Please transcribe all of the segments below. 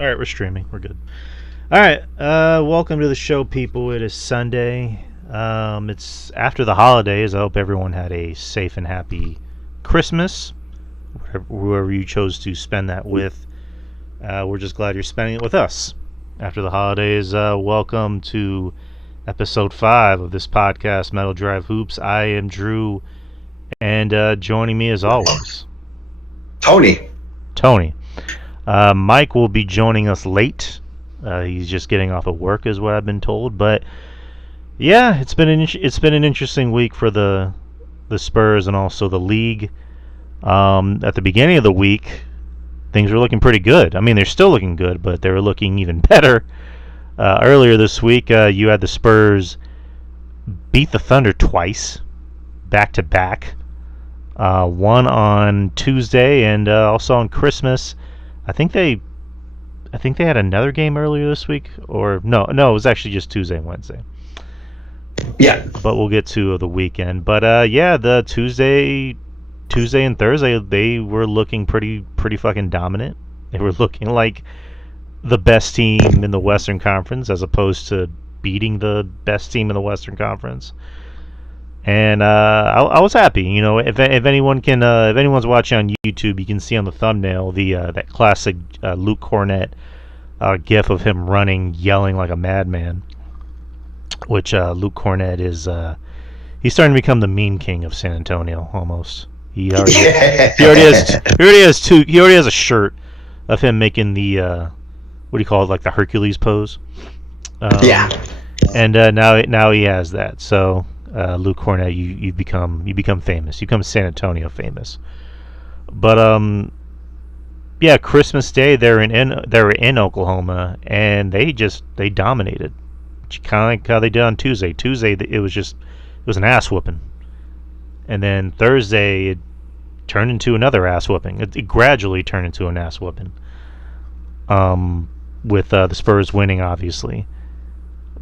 All right, we're streaming. We're good. All right, welcome to the show, people. It is Sunday. It's after the holidays. I hope everyone had a safe and happy Christmas, whoever you chose to spend that with. We're just glad you're spending it with us after the holidays. Welcome to episode 5 of this podcast, Metal Drive Hoops. I am Drew, and joining me as always, Tony. Mike will be joining us late. He's just getting off of work, is what I've been told. But yeah, it's been an interesting week for the Spurs and also the league. At the beginning of the week, things were looking pretty good. I mean, they're still looking good, but they were looking even better. Earlier this week, you had the Spurs beat the Thunder twice, back to back. One on Tuesday and also on Christmas. I think they had another game earlier this week, or no, it was actually just Tuesday and Wednesday. Yeah, but we'll get to the weekend. But yeah, the Tuesday and Thursday they were looking pretty fucking dominant. They were looking like the best team in the Western Conference, as opposed to beating the best team in the Western Conference. And I was happy. You know, if anyone's watching on YouTube, you can see on the thumbnail that classic Luke Cornett gif of him running, yelling like a madman. Which Luke Cornett is he's starting to become the meme king of San Antonio almost. He already has a shirt of him making the what do you call it, like the Hercules pose. And now he has that. So. Luke Cornett, you become famous. You become San Antonio famous. But yeah, Christmas Day they were in Oklahoma, and they dominated. Kind of like how they did on Tuesday. Tuesday it was an ass whooping, and then Thursday it turned into another ass whooping. It gradually turned into an ass whooping. With the Spurs winning, obviously.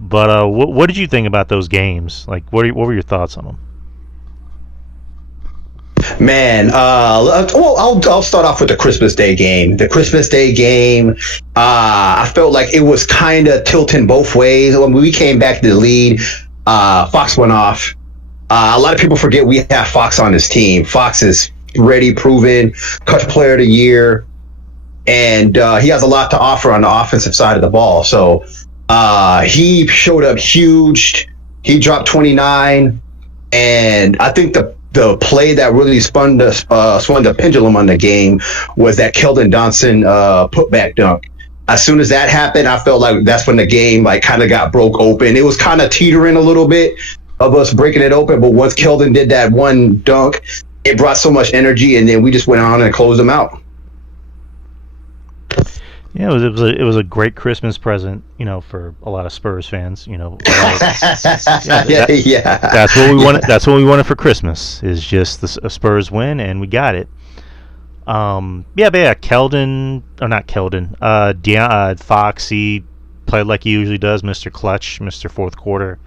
But what did you think about those games? Like, what were your thoughts on them? Man, I'll start off with the Christmas Day game. The Christmas Day game, I felt like it was kind of tilting both ways. When we came back to the lead, Fox went off. A lot of people forget we have Fox on this team. Fox is ready, proven, clutch player of the year, and he has a lot to offer on the offensive side of the ball. So. He showed up huge. He dropped 29, and I think the play that really swung the pendulum on the game was that Keldon Johnson putback dunk. As soon as that happened, I felt like that's when the game kind of got broke open. It was kind of teetering a little bit of us breaking it open, but once Keldon did that one dunk, it brought so much energy, and then we just went on and closed them out. Yeah, it was a great Christmas present, you know, for a lot of Spurs fans. You know, That's what we wanted. That's what we wanted for Christmas. Is just a Spurs win, and we got it. Keldon, or not Keldon. Fox, he played like he usually does, Mr. Clutch, Mr. Fourth Quarter.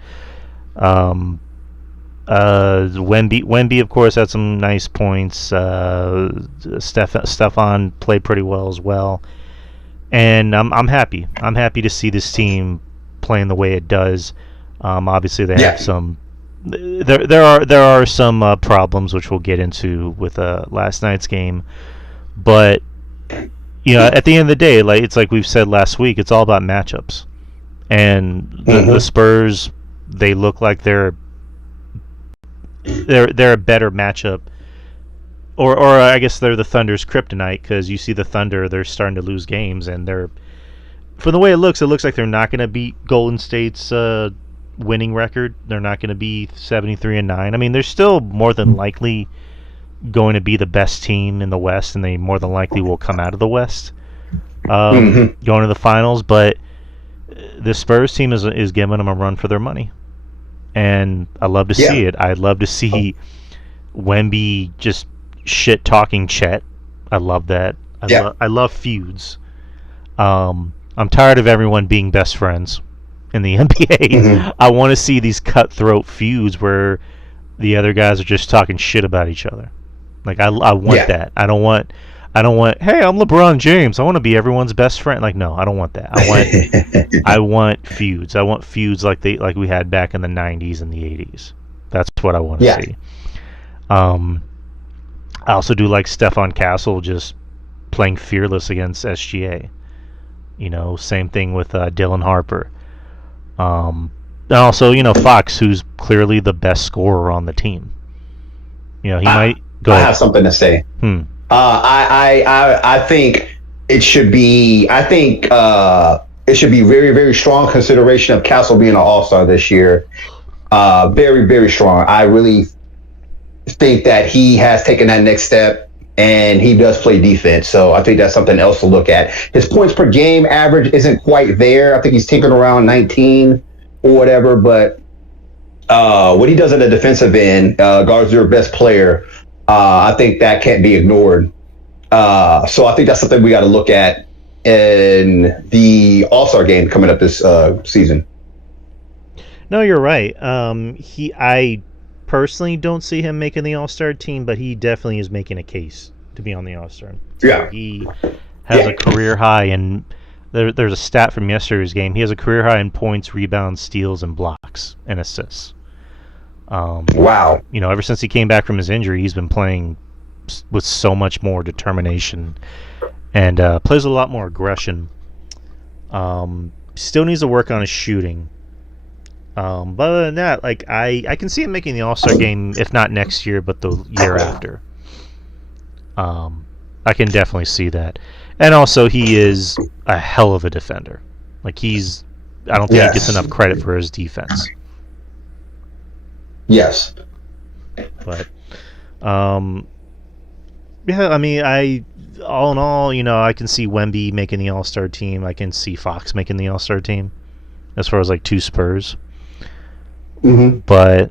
Wemby, of course, had some nice points. Stefan played pretty well as well. And I'm happy. I'm happy to see this team playing the way it does. Obviously, they have some. There are some problems which we'll get into with last night's game, but you know, at the end of the day, it's like we've said last week, it's all about matchups. And the Spurs, they look like they're a better matchup. Or I guess they're the Thunder's kryptonite, because you see the Thunder, they're starting to lose games, and from the way it looks like they're not going to beat Golden State's winning record. They're not going to be 73-9. I mean, they're still more than likely going to be the best team in the West, and they more than likely will come out of the West, going to the finals. But the Spurs team is giving them a run for their money, and I love to see it. I'd love to see Wemby just shit talking Chet. I love that. I love feuds. I'm tired of everyone being best friends in the NBA. I want to see these cutthroat feuds where the other guys are just talking shit about each other. Like I want that. I don't want I don't want, hey, I'm LeBron James. I want to be everyone's best friend. Like, no, I don't want that. I want feuds. I want feuds like we had back in the 90s and the 80s. That's what I want to Yeah. see. I also do like Stefan Castle just playing fearless against SGA. Same thing with Dylan Harper. And also, Fox, who's clearly the best scorer on the team. He might go. I have something to say. I think it should be. I think it should be very, very strong consideration of Castle being an All-Star this year. Very, very strong. I really think that he has taken that next step, and he does play defense. So I think that's something else to look at. His points per game average isn't quite there. I think he's tinkering around 19 or whatever. But what he does at the defensive end, guards their best player. I think that can't be ignored. So I think that's something we got to look at in the All-Star game coming up this season. No, you're right. I personally don't see him making the All-Star team, but he definitely is making a case to be on the All-Star. Yeah. He has a career high, and there's a stat from yesterday's game. He has a career high in points, rebounds, steals, and blocks and assists. Wow. Ever since he came back from his injury, he's been playing with so much more determination and plays a lot more aggression. Still needs to work on his shooting. But other than that, I can see him making the All-Star game, if not next year, but the year after. I can definitely see that. And also, he is a hell of a defender. I don't think he gets enough credit for his defense. Yes. But, yeah, I mean, all in all, I can see Wemby making the All-Star team. I can see Fox making the All-Star team, as far as two Spurs. Mm-hmm. But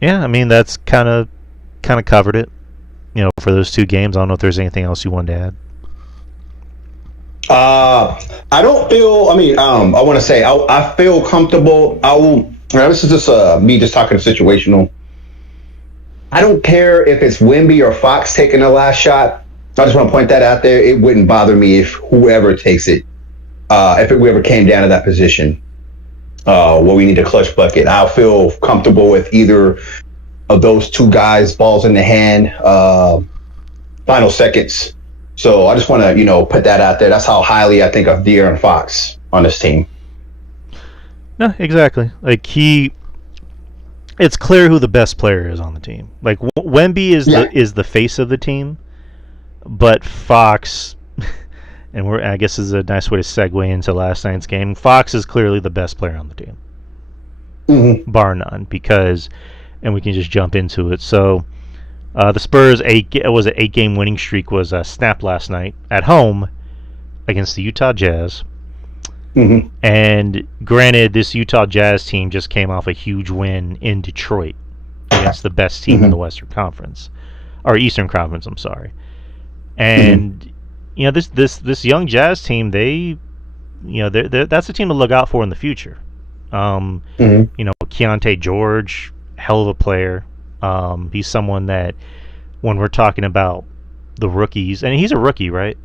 yeah, I mean, that's kind of covered it. For those two games, I don't know if there's anything else you wanted to add. I don't feel. I mean, I want to say I feel comfortable. I will. This is just me just talking situational. I don't care if it's Wemby or Fox taking the last shot. I just want to point that out there. It wouldn't bother me if whoever takes it, if it ever came down to that position, where we need a clutch bucket. I'll feel comfortable with either of those two guys, balls in the hand, final seconds. So I just want to, put that out there. That's how highly I think of De'Aaron Fox on this team. No, exactly. It's clear who the best player is on the team. Wemby is the face of the team, but Fox, and I guess this is a nice way to segue into last night's game. Fox is clearly the best player on the team, bar none. And we can just jump into it. So, the Spurs' 8-game winning streak was snapped last night at home against the Utah Jazz. Mm-hmm. And granted, this Utah Jazz team just came off a huge win in Detroit against the best team in the Western Conference, or Eastern Conference. I'm sorry. And this young Jazz team, that's a team to look out for in the future. Keontae George, hell of a player. He's someone that when we're talking about the rookies, and he's a rookie, right?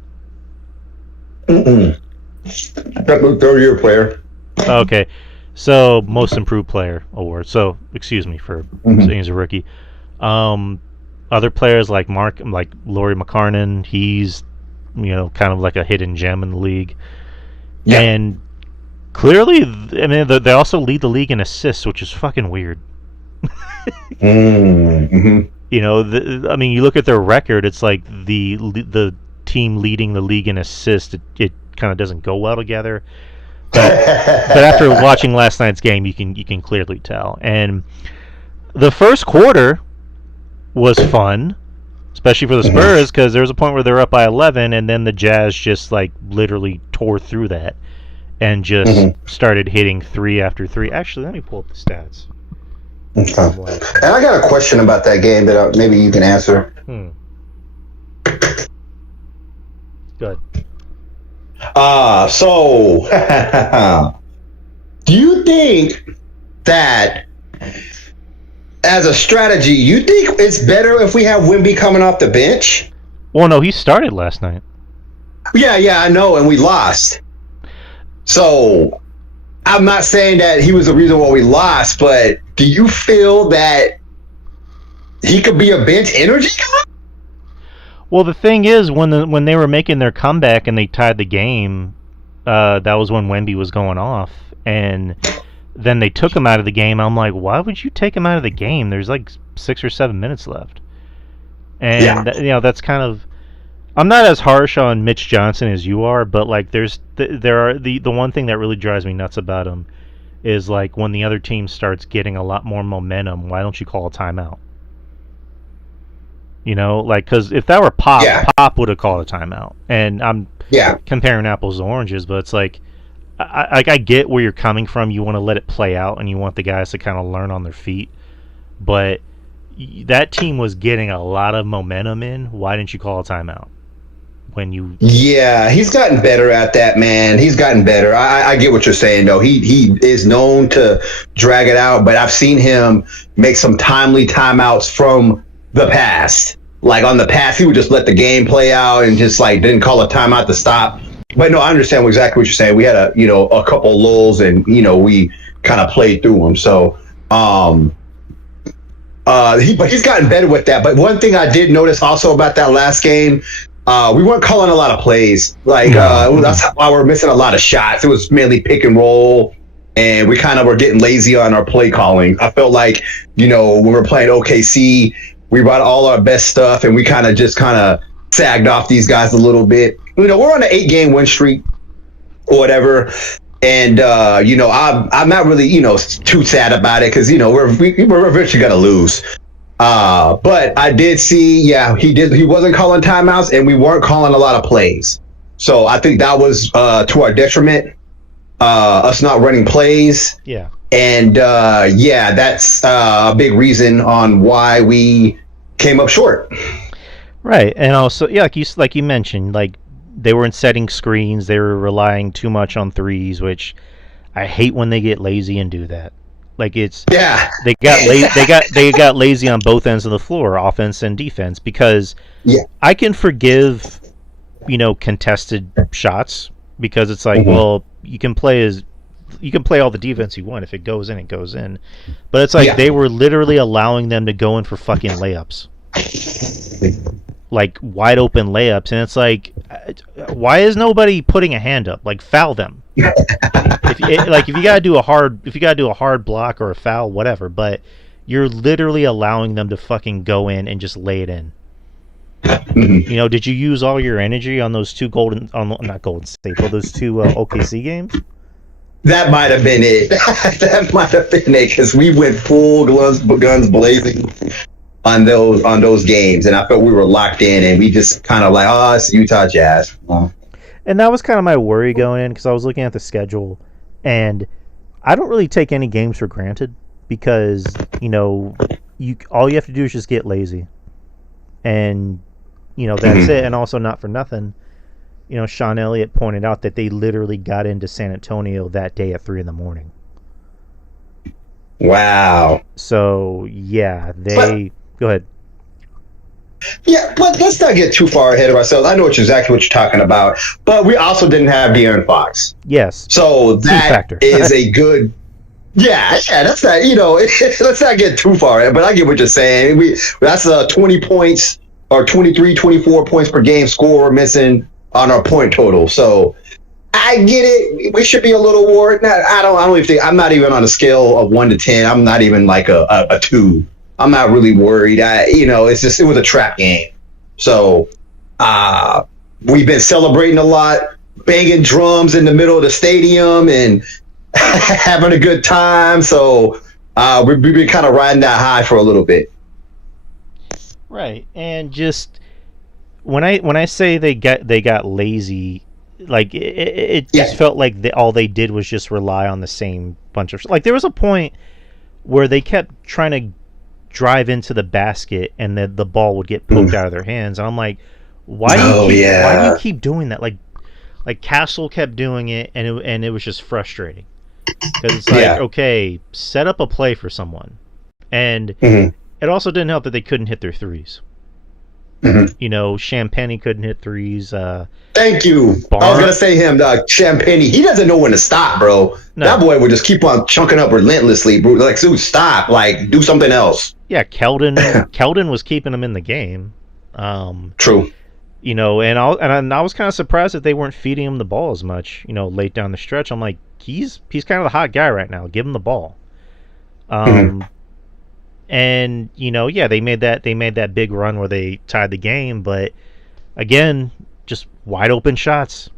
Third-year player. Okay, so most improved player award. So excuse me for saying he's a rookie. Other players like Lauri McCarnan, he's kind of like a hidden gem in the league. Yeah. And clearly, I mean, they also lead the league in assists, which is fucking weird. Mm-hmm. I mean, you look at their record, it's like the team leading the league in assists. It kind of doesn't go well together. But after watching last night's game, you can clearly tell. And the first quarter was fun, especially for the Spurs, because there was a point where they were up by 11, and then the Jazz just literally tore through that and just started hitting three after three. Actually, let me pull up the stats. Okay. And I got a question about that game that maybe you can answer. Good. So do you think that as a strategy, you think it's better if we have Wemby coming off the bench? Well, no, he started last night. Yeah, I know, and we lost. So I'm not saying that he was the reason why we lost, but do you feel that he could be a bench energy guy? Well, the thing is, when they were making their comeback and they tied the game, that was when Wemby was going off, and then they took him out of the game. I'm like, why would you take him out of the game? There's like 6 or 7 minutes left, Yeah. and that's kind of. I'm not as harsh on Mitch Johnson as you are, but like there are the one thing that really drives me nuts about him is like when the other team starts getting a lot more momentum, why don't you call a timeout? Like because if that were Yeah. Pop would have called a timeout, and I'm Yeah. comparing apples to oranges, but it's like I get where you're coming from. You want to let it play out, and you want the guys to kind of learn on their feet, but that team was getting a lot of momentum in. Why didn't you call a timeout when you? Yeah, he's gotten better at that, man. He's gotten better. I get what you're saying, though. He is known to drag it out, but I've seen him make some timely timeouts from the past. Like on the past, he would just let the game play out and just like didn't call a timeout to stop. But no, I understand exactly what you're saying. We had a couple lulls, and we kind of played through them. So but he's gotten better with that. But one thing I did notice also about that last game, we weren't calling a lot of plays. Like that's why we're missing a lot of shots. It was mainly pick and roll, and we kind of were getting lazy on our play calling. I felt like when we were playing OKC, we brought all our best stuff, and we kind of sagged off these guys a little bit. We're on an 8-game win streak or whatever. And I'm not really too sad about it because we're eventually gonna lose. But I did see, he wasn't calling timeouts, and we weren't calling a lot of plays. So I think that was to our detriment. Us not running plays. Yeah. And that's a big reason on why we came up short. Right, and also like you mentioned, like they weren't setting screens. They were relying too much on threes, which I hate when they get lazy and do that. Like they got lazy on both ends of the floor, offense and defense. Because I can forgive contested shots because it's like well you can play all the defense you want. If it goes in, it goes in. But it's like they were literally allowing them to go in for fucking layups. Like wide open layups, and it's like, why is nobody putting a hand up? Like foul them. if you gotta do a hard block or a foul, whatever. But you're literally allowing them to fucking go in and just lay it in. Did you use all your energy on those two not Golden State, but those two OKC games? That might have been it. That might have been it because we went full guns blazing on those games, and I felt we were locked in, and we just kind of like, it's Utah Jazz. And that was kind of my worry going in because I was looking at the schedule, and I don't really take any games for granted because all you have to do is just get lazy, and that's it. And also, not for nothing, Sean Elliott pointed out that they literally got into San Antonio that day at 3 a.m. Wow. So go ahead. Yeah, but let's not get too far ahead of ourselves. I know exactly what you're talking about, but we also didn't have De'Aaron Fox. Yes. So that is a good. Yeah, that's not. Let's not get too far ahead. But I get what you're saying. That's 20 points or 23, 24 points per game score we're missing on our point total. So I get it. We should be a little worried. I don't even think. I'm not even on a scale of 1 to 10. I'm not even like a 2. I'm not really worried. It was a trap game. So we've been celebrating a lot, banging drums in the middle of the stadium and having a good time. So we've been kind of riding that high for a little bit. Right. And just when I say they got lazy, like it just felt like all they did was just rely on the same bunch of like there was a point where they kept trying to drive into the basket and then the ball would get poked out of their hands, and I'm like, why do you keep doing that? Like Castle kept doing it, and it was just frustrating because it's like, okay, set up a play for someone, and it also didn't help that they couldn't hit their threes. Mhm. You know, Champagne couldn't hit threes. Thank you. I was gonna say him, Champagne. He doesn't know when to stop, bro. That No. boy would just keep on chunking up relentlessly, bro. Like, dude, stop. Like, do something else. Yeah, Keldon was keeping him in the game. True. You know, and I was kind of surprised that they weren't feeding him the ball as much. You know, late down the stretch, I'm like, he's kind of the hot guy right now. Give him the ball. Mhm. And you know, yeah, they made that big run where they tied the game, but again, just wide open shots,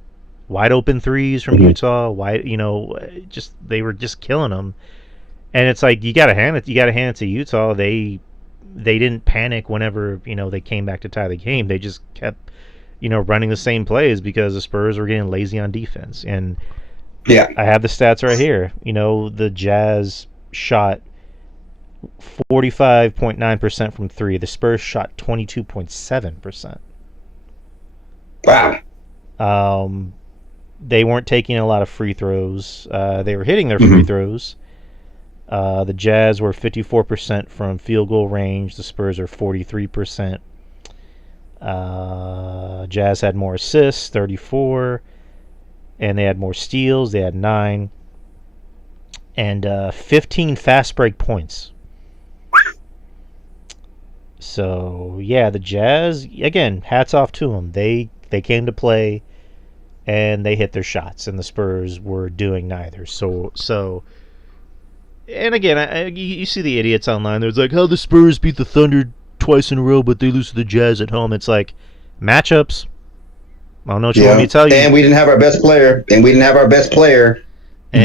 wide open threes from Mhm. Utah. You know, just they were just killing them. And it's like you got to hand it to Utah. They didn't panic whenever they came back to tie the game. They just kept running the same plays because the Spurs were getting lazy on defense. And Yeah. I have the stats right here. The Jazz shot 45.9% from three. The Spurs shot 22.7%. Wow. They weren't taking a lot of free throws. They were hitting their free Mhm. throws. The Jazz were 54% from field goal range. The Spurs are 43%. Jazz had more assists, 34, and they had more steals. They had 9, and 15 fast break points. So yeah, the Jazz, again, hats off to them. They came to play, and they hit their shots, and the Spurs were doing neither. So. And again, you see the idiots online. There's like, how the Spurs beat the Thunder twice in a row, but they lose to the Jazz at home. It's like matchups. I don't know what you want me Yeah. to tell you. And we didn't have our best player. And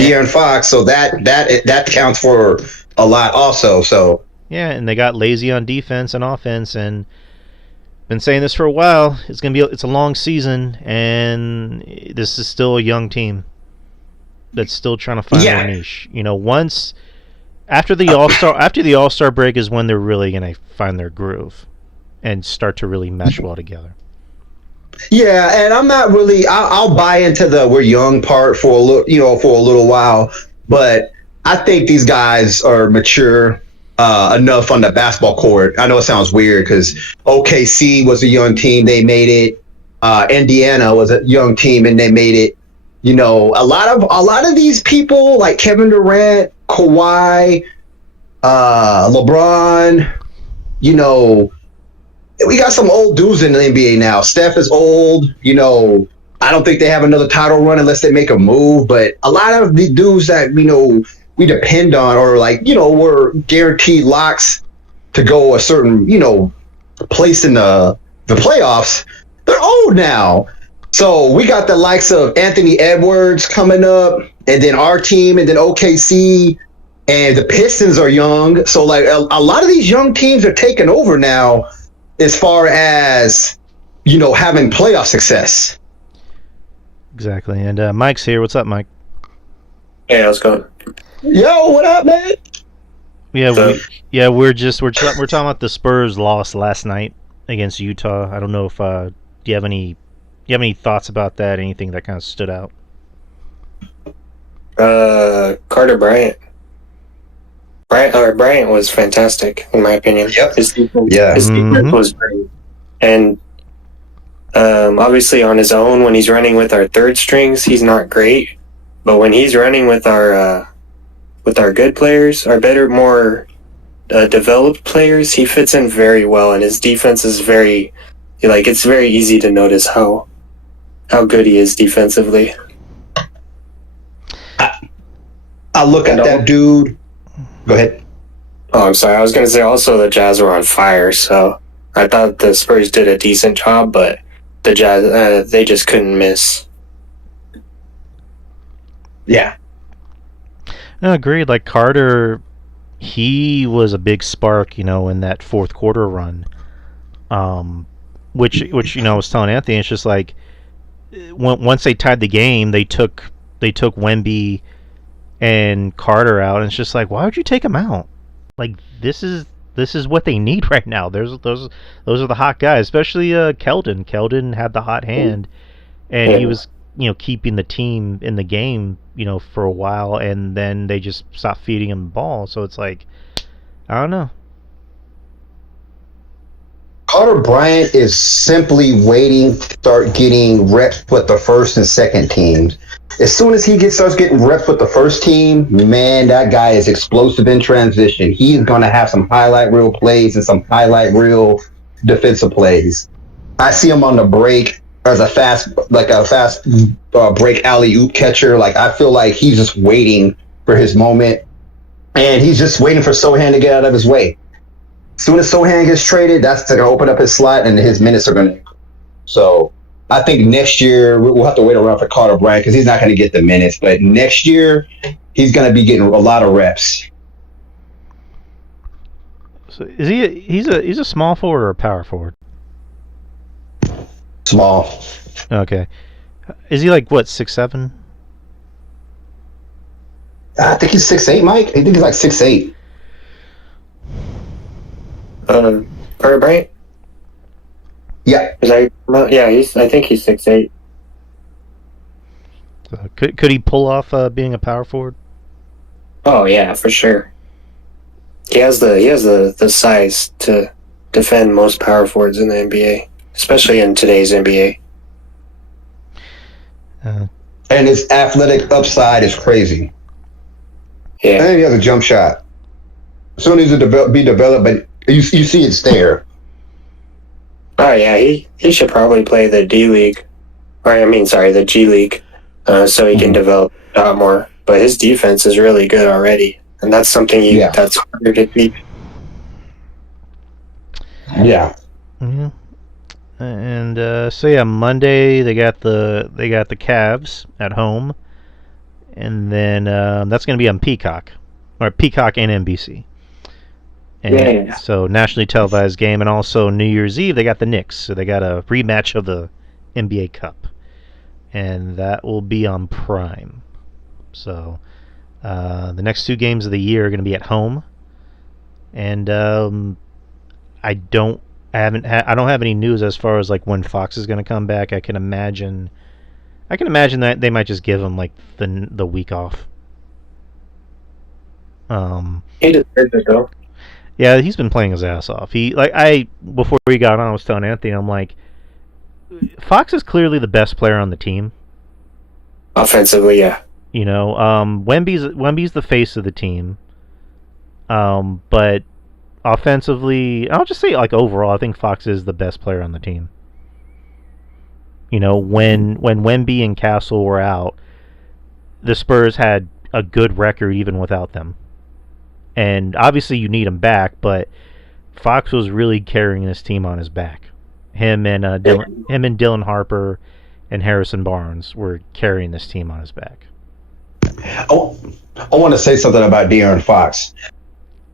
De'Aaron Fox. So that counts for a lot, also. So yeah, and they got lazy on defense and offense. And been saying this for a while. It's a long season, and this is still a young team that's still trying to find their yeah. niche. Once after the All-Star break is when they're really going to find their groove and start to really mesh well together. Yeah, and I'm not really. I'll buy into the we're young part for a little while, but I think these guys are mature enough on the basketball court. I know it sounds weird because OKC was a young team; they made it. Indiana was a young team, and they made it. A lot of these people like Kevin Durant, Kawhi, LeBron. You know, we got some old dudes in the NBA now. Steph is old. I don't think they have another title run unless they make a move. But a lot of the dudes that we depend on, or we're guaranteed locks to go a certain place in the playoffs. They're old now. So we got the likes of Anthony Edwards coming up, and then our team, and then OKC, and the Pistons are young. So like a lot of these young teams are taking over now as far as having playoff success. Exactly. And Mike's here. What's up, Mike? Hey, how's it going? Yo, what up, man? Yeah, So- we're talking about the Spurs loss last night against Utah. I don't know if do you have any thoughts about that? Anything that kind of stood out? Carter Bryant. Bryant was fantastic in my opinion. Yep. His defense, Yeah. his defense Mhm. was great, and obviously on his own when he's running with our third strings, he's not great. But when he's running with our good players, our better, more developed players, he fits in very well, and his defense is very it's very easy to notice how good he is defensively. I look at that dude. Go ahead. Oh, I'm sorry. I was going to say also the Jazz were on fire, so I thought the Spurs did a decent job, but the Jazz, they just couldn't miss. Yeah. No, agreed. Like Carter, he was a big spark, in that fourth quarter run. Which I was telling Anthony, it's just like once they tied the game, they took Wemby and Carter out, and it's just like, why would you take them out? Like this is what they need right now. Those are the hot guys, especially Keldon. Keldon had the hot hand, and he was keeping the team in the game for a while, and then they just stopped feeding him the ball. So it's like, I don't know. Carter Bryant is simply waiting to start getting reps with the first and second teams. As soon as he starts getting reps with the first team, man, that guy is explosive in transition. He's going to have some highlight reel plays and some highlight reel defensive plays. I see him on the break as a fast break alley oop catcher. Like, I feel like he's just waiting for his moment, and he's just waiting for Sohan to get out of his way. As soon as Sohan gets traded, that's going to open up his slot, and his minutes are going to. So I think next year we'll have to wait around for Carter Bryant because he's not going to get the minutes. But next year he's going to be getting a lot of reps. So is he's a small forward or a power forward? Small. Okay. Is he like what, 6'7"? I think he's 6'8", Mike. I think he's like 6'8". Carter Bryant? Yeah. I think he's 6'8". Could he pull off being a power forward? Oh yeah, for sure. He has the size to defend most power forwards in the NBA, especially in today's NBA. And his athletic upside is crazy. Yeah. And he has a jump shot. Still needs to be developed, but you see it's there. Oh yeah, he should probably play the D League, the G League, so he can develop a lot more. But his defense is really good already, and that's something that's harder to beat. Yeah. Yeah. And so Monday they got the Cavs at home, and then that's going to be on Peacock and NBC. And so nationally televised game, and also New Year's Eve they got the Knicks, so they got a rematch of the NBA Cup, and that will be on Prime. So the next two games of the year are going to be at home, and I don't have any news as far as like when Fox is going to come back. I can imagine that they might just give him like the week off. He deserves it though. Yeah, he's been playing his ass off. Before we got on, I was telling Anthony, I'm like, Fox is clearly the best player on the team. Offensively, yeah. You know, Wemby's the face of the team. But offensively, I'll just say like overall, I think Fox is the best player on the team. You know, when Wemby and Castle were out, the Spurs had a good record even without them. And obviously you need him back, but Fox was really carrying this team on his back. Him and Dylan Harper and Harrison Barnes were carrying this team on his back. Oh, I want to say something about De'Aaron Fox.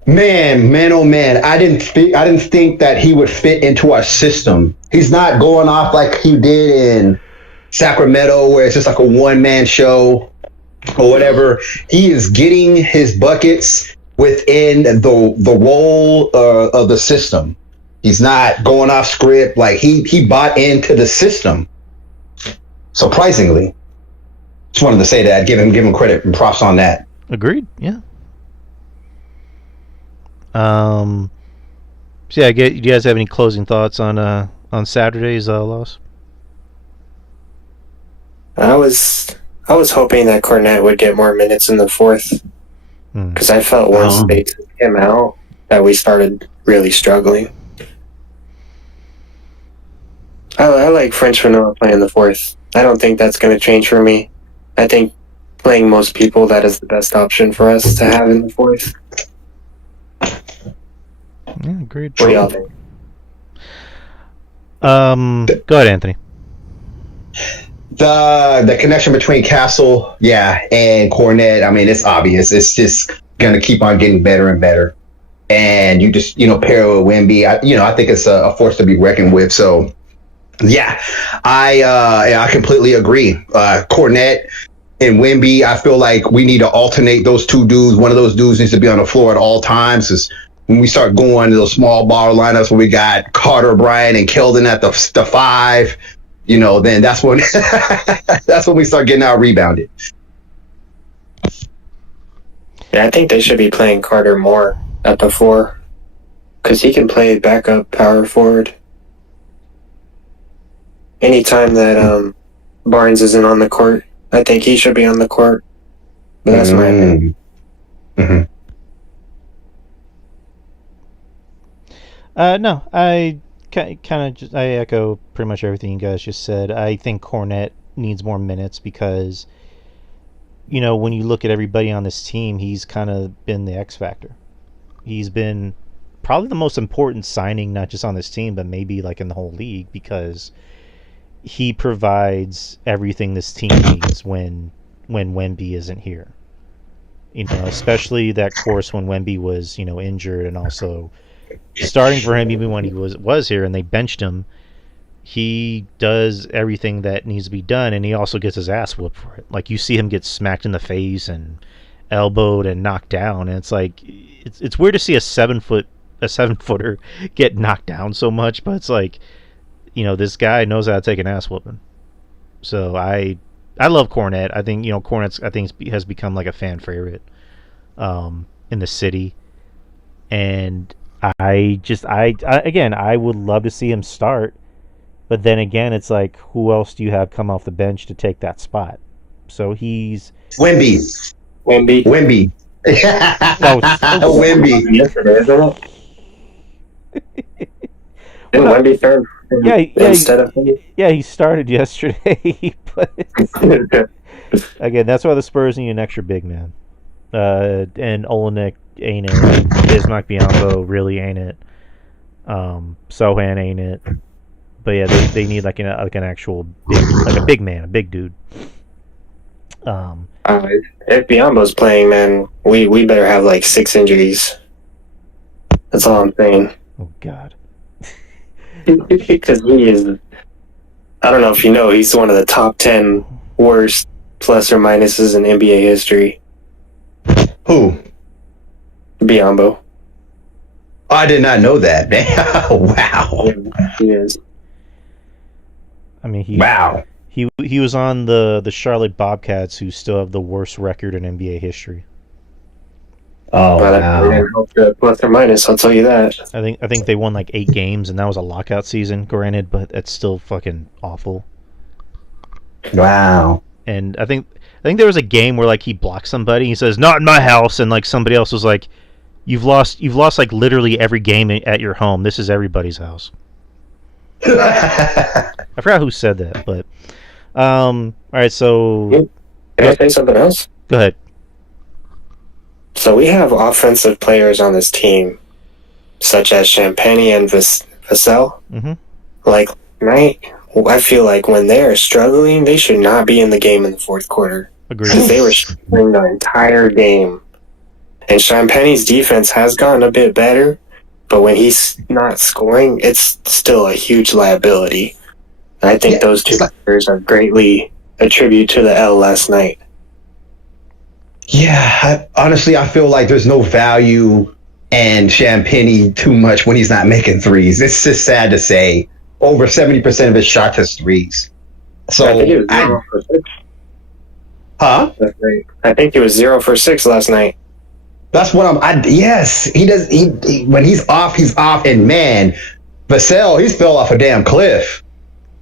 Man, oh man! I didn't think that he would fit into our system. He's not going off like he did in Sacramento, where it's just like a one-man show or whatever. He is getting his buckets within the role of the system. He's not going off script. Like he bought into the system. Surprisingly, just wanted to say that. Give him credit and props on that. Agreed. Yeah. So yeah, do you guys have any closing thoughts on Saturday's loss? I was hoping that Cornette would get more minutes in the fourth, because I felt once they took him out that we started really struggling. I like French Vanilla playing the fourth. I don't think that's going to change for me. I think playing most people, that is the best option for us to have in the fourth. Yeah, agreed. What do y'all think? Go ahead, Anthony. The connection between Castle, and Cornette, I mean, it's obvious. It's just going to keep on getting better and better. And you just, pair it with Wemby. I think it's a force to be reckoned with. So, I completely agree. Cornette and Wemby, I feel like we need to alternate those two dudes. One of those dudes needs to be on the floor at all times. Because when we start going to those small ball lineups where we got Carter Bryant and Keldon at the five, then that's when we start getting out rebounded. Yeah, I think they should be playing Carter more at the four, because he can play backup power forward anytime that Barnes isn't on the court. I think he should be on the court. But that's my opinion. Mhm. No, I kind of just I echo pretty much everything you guys just said. I think Cornette needs more minutes because when you look at everybody on this team, he's kind of been the X factor. He's been probably the most important signing, not just on this team, but maybe like in the whole league, because he provides everything this team needs when Wemby isn't here. Especially that course when Wemby was injured, and also starting for him even when he was here and they benched him. He does everything that needs to be done, and he also gets his ass whooped for it. Like, you see him get smacked in the face and elbowed and knocked down, and it's like it's weird to see a 7-footer get knocked down so much, but it's like this guy knows how to take an ass whooping. So I love Cornette. I think Cornette has become like a fan favorite in the city, and I would love to see him start, but then again it's like, who else do you have come off the bench to take that spot? So he's Wemby. Oh, Wemby. yesterday, isn't it? Didn't Wemby start instead of him? Yeah, he started yesterday, but again, that's why the Spurs need an extra big man. And Olenek ain't it. Bismack Biyombo really ain't it. Sohan ain't it. But yeah, they need like an actual big man, a big dude. If Biyombo's playing, man, we better have like 6 injuries. That's all I'm saying. Oh God. Because he is, I don't know if you know, he's one of the top 10 worst plus or minuses in NBA history. Who? Biyombo. Oh, I did not know that. Wow. Yeah, he is. I mean, Wow. He was on the Charlotte Bobcats, who still have the worst record in NBA history. Oh, But wow. I didn't help the plus or minus, I'll tell you that. I think they won like 8 games, and that was a lockout season, granted, but that's still fucking awful. Wow. And I think there was a game where like he blocked somebody. He says, "Not in my house," and like somebody else was like, "You've lost like literally every game at your home. This is everybody's house." I forgot who said that, but all right. So Can I say something else? go ahead. So we have offensive players on this team, such as Champagne and Vassell. Mm-hmm. Like tonight, I feel like when they are struggling, they should not be in the game in the fourth quarter. Agreed. Because they were struggling the entire game. And Champagne's defense has gotten a bit better, but when he's not scoring, it's still a huge liability. And I think those two players are greatly a tribute to the L last night. Yeah, honestly, I feel like there's no value in Champagne too much when he's not making threes. It's just sad to say. Over 70% of his shots is threes. So, I think he was 0 for 6. Huh? That's right. I think he was 0 for 6 last night. That's what yes, he does. He when he's off, and man, Vassell, he's fell off a damn cliff.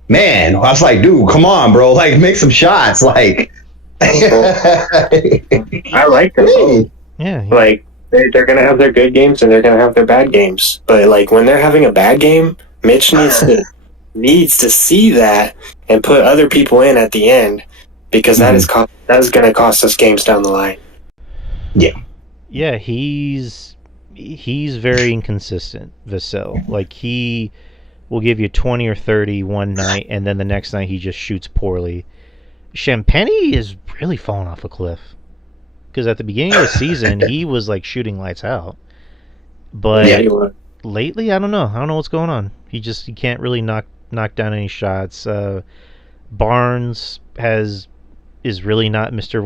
Man, I was like, dude, come on, bro, like make some shots, like. I like them. Yeah. Like they're gonna have their good games and they're gonna have their bad games. But like when they're having a bad game, Mitch needs to see that and put other people in at the end, because that is gonna cost us games down the line. Yeah. Yeah, he's very inconsistent, Vassell. Like, he will give you 20 or 30 one night, and then the next night he just shoots poorly. Champagne is really falling off a cliff. Because at the beginning of the season, he was, like, shooting lights out. But lately, I don't know. I don't know what's going on. He can't really knock down any shots. Barnes is really not Mr.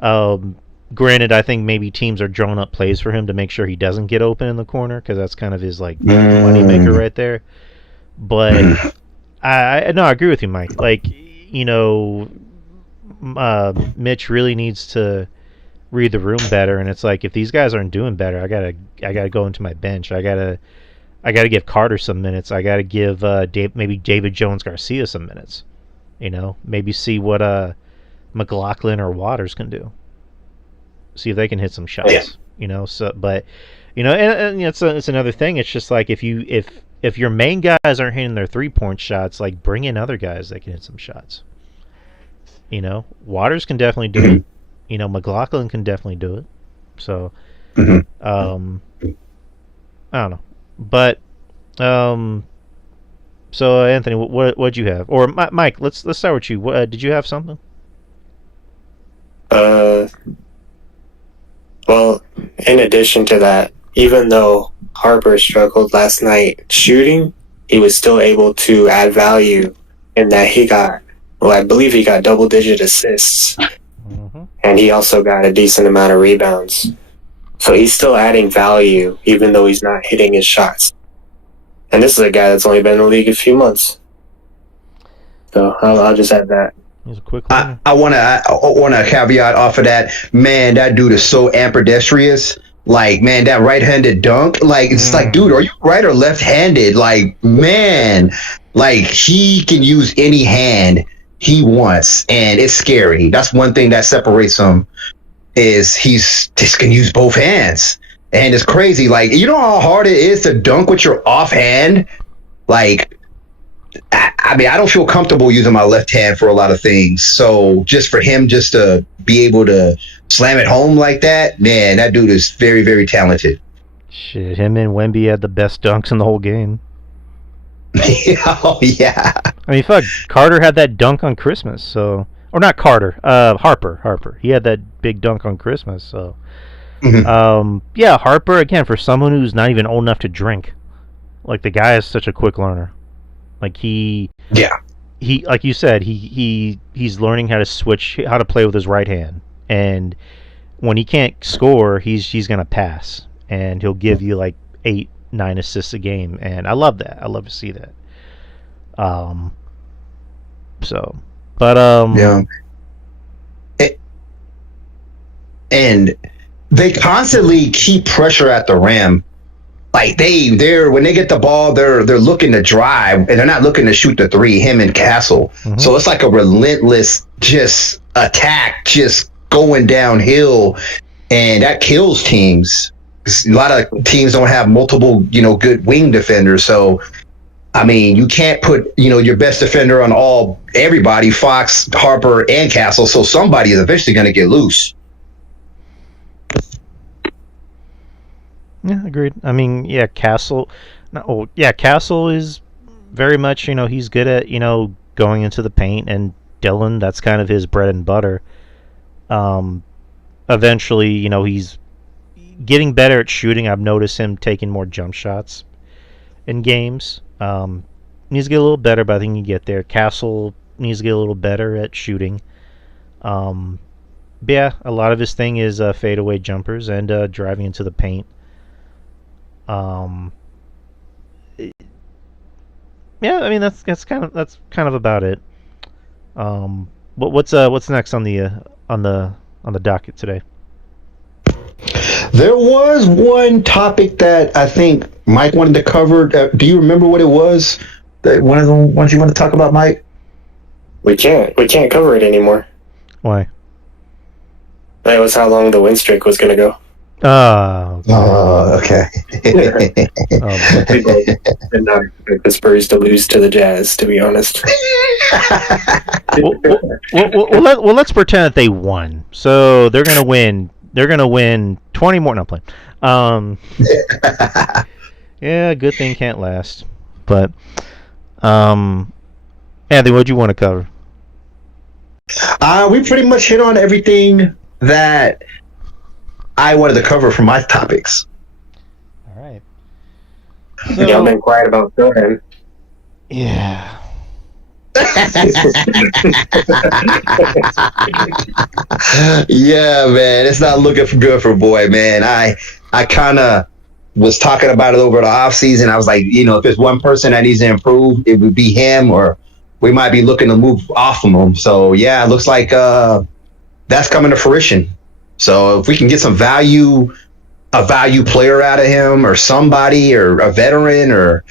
100%. Granted, I think maybe teams are drawing up plays for him to make sure he doesn't get open in the corner, because that's kind of his like money maker right there. But I agree with you, Mike. Like, Mitch really needs to read the room better, and it's like, if these guys aren't doing better, I gotta go into my bench. I I got to give Carter some minutes. I got to give maybe David Jones Garcia some minutes. Maybe see what McLaughlin or Waters can do. See if they can hit some shots. Yeah. And it's another thing. It's just like if your main guys aren't hitting their 3-point shots, like bring in other guys that can hit some shots. Waters can definitely do it. McLaughlin can definitely do it. So, I don't know, but so Anthony, what'd you have? Or Mike, let's start with you. Did you have something? Well, in addition to that, even though Harper struggled last night shooting, he was still able to add value in that I believe he got double-digit assists, and he also got a decent amount of rebounds. So he's still adding value, even though he's not hitting his shots. And this is a guy that's only been in the league a few months. So I'll just add that. Here's a quick I want to caveat off of that. Man, that dude is so ambidextrous. Like, man, that right-handed dunk. Like, it's like, dude, are you right or left-handed? Like, man, like he can use any hand he wants, and it's scary. That's one thing that separates him. Is he's just can use both hands, and it's crazy. Like, you know how hard it is to dunk with your offhand. Like, I mean, I don't feel comfortable using my left hand for a lot of things. So just for him just to be able to slam it home like that, man, that dude is very, very talented. Shit, him and Wemby had the best dunks in the whole game. Oh yeah. I mean, fuck, Carter had that dunk on Christmas, so. Or not Carter, Harper. He had that big dunk on Christmas, so. Yeah, Harper, again, for someone who's not even old enough to drink. Like, the guy is such a quick learner. Like, he like you said, he's learning how to play with his right hand. And when he can't score, he's going to pass. And he'll give you, like, 8-9 assists a game. And I love that. I love to see that. Yeah. And they constantly keep pressure at the rim. Like they're when they get the ball, they're looking to drive, and they're not looking to shoot the three. Him and Castle, so it's like a relentless just attack, just going downhill, and that kills teams. A lot of teams don't have multiple, good wing defenders. So, I mean, you can't put, your best defender on everybody, Fox, Harper, and Castle. So somebody is eventually going to get loose. Yeah, agreed. I mean, yeah, Castle is very much, he's good at, going into the paint, and Dillon, that's kind of his bread and butter. Eventually, he's getting better at shooting. I've noticed him taking more jump shots in games. Needs to get a little better, but I think he can get there. Castle needs to get a little better at shooting. But yeah, a lot of his thing is fadeaway jumpers and driving into the paint. Yeah, I mean that's kind of about it. What's next on the docket today? There was one topic that I think Mike wanted to cover. Do you remember what it was? One of the ones you want to talk about, Mike? We can't cover it anymore. Why? That was how long the win streak was going to go. Okay. People did not expect the Spurs to lose to the Jazz, to be honest. Well, let's pretend that they won. So they're gonna win. They're gonna win 20 more. Not playing. Yeah, good thing can't last. But Anthony, what do you want to cover? We pretty much hit on everything that I wanted to cover for my topics. All right. So, y'all been quiet about Philham. Yeah. Yeah, man, it's not looking good for boy, man. I kind of was talking about it over the off season. I was like, if there's one person that needs to improve, it would be him, or we might be looking to move off of him. So yeah, it looks like that's coming to fruition. So if we can get some value a value player out of him, or somebody, or a veteran, or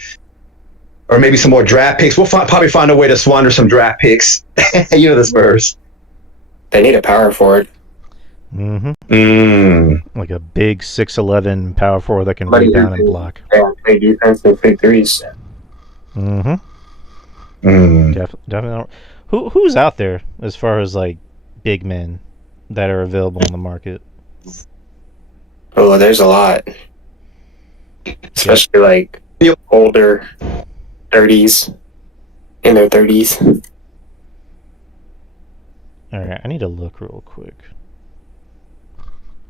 maybe some more draft picks. We'll probably find a way to squander some draft picks. The Spurs. They need a power forward. Like a big 6'11" power forward that can rebound and block. Yeah, play defense and big threes. Definitely. Who's out there as far as like big men that are available in the market? Oh, there's a lot. Especially like older 30s, in their 30s. All right, I need to look real quick.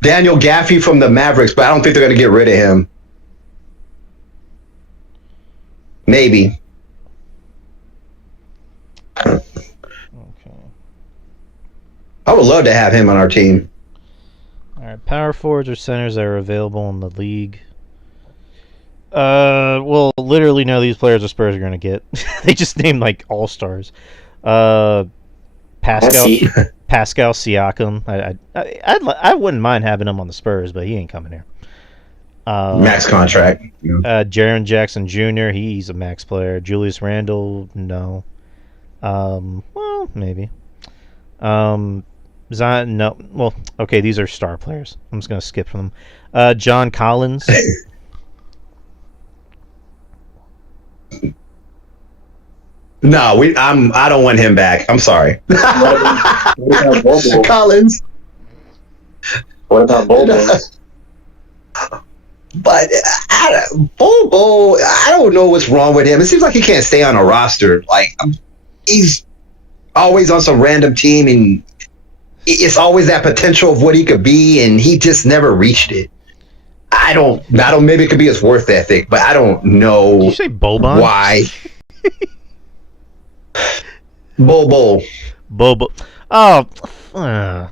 Daniel Gaffey from the Mavericks, but I don't think they're going to get rid of him. Maybe. Okay. I would love to have him on our team. All right, power forwards or centers that are available in the league. Well, literally none of these players the Spurs are going to get. They just named like all-stars. Pascal Siakam. I wouldn't mind having him on the Spurs, but he ain't coming here. Max contract. Jaren Jackson Jr. He's a max player. Julius Randle, no. Well, maybe. Zion, no. Well, okay, these are star players. I'm just gonna skip from them. John Collins. No, I don't want him back. I'm sorry. Collins. What about Bobo? But Bobo, I don't know what's wrong with him. It seems like he can't stay on a roster. Like he's always on some random team, and it's always that potential of what he could be, and he just never reached it. I don't. Maybe it could be his worth ethic, but I don't know. Did you say Boban? Why? Bobo. Oh. Well,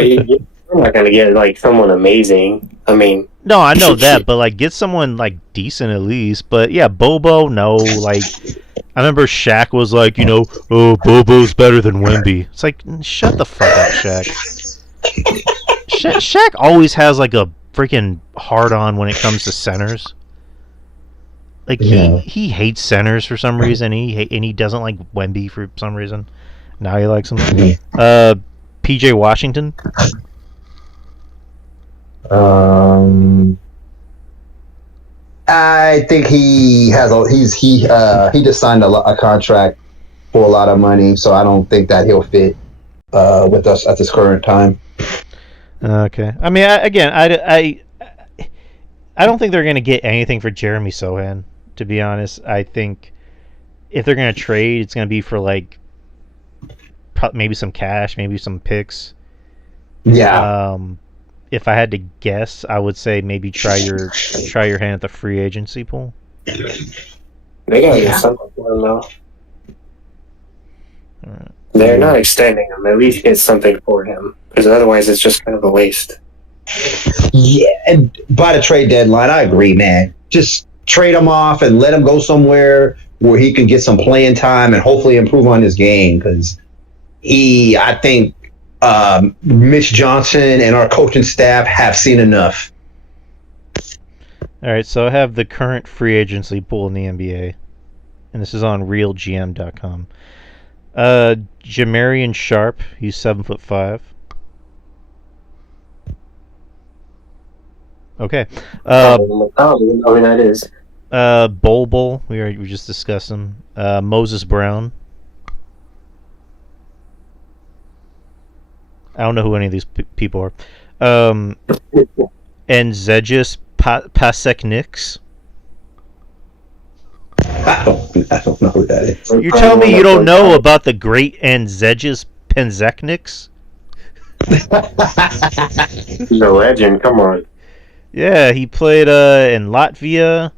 you're not gonna get like someone amazing. I mean, No, I know that, but like get someone like decent at least. But yeah, Bobo, no. Like I remember Shaq was like, oh, Bobo's better than Wemby. It's like, shut the fuck up, Shaq. Shaq always has like a freaking hard on when it comes to centers. Like he hates centers for some reason. And he doesn't like Wemby for some reason. Now he likes him. PJ Washington. I think he just signed a contract for a lot of money, so I don't think that he'll fit with us at this current time. Okay. I mean, I don't think they're going to get anything for Jeremy Sohan, to be honest. I think if they're going to trade, it's going to be for like maybe some cash, maybe some picks. Yeah. If I had to guess, I would say maybe try your hand at the free agency pool. They gotta get something for him though. Right. They're not extending him. At least get something for him, because otherwise it's just kind of a waste. Yeah, and by the trade deadline, I agree, man. Just trade him off and let him go somewhere where he can get some playing time and hopefully improve on his game. Because I think Mitch Johnson and our coaching staff have seen enough. All right, so I have the current free agency pool in the NBA, and this is on RealGM.com. Jamarian Sharp, he's 7'5". Okay. I don't know who that is. Bol, we just discussed him. Moses Brown. I don't know who any of these people are. And Zedjis Pasekniks. I don't know who that is. You're telling me you don't know about the great Zedjis Penzekniks? He's a legend. Come on. Yeah, he played in Latvia.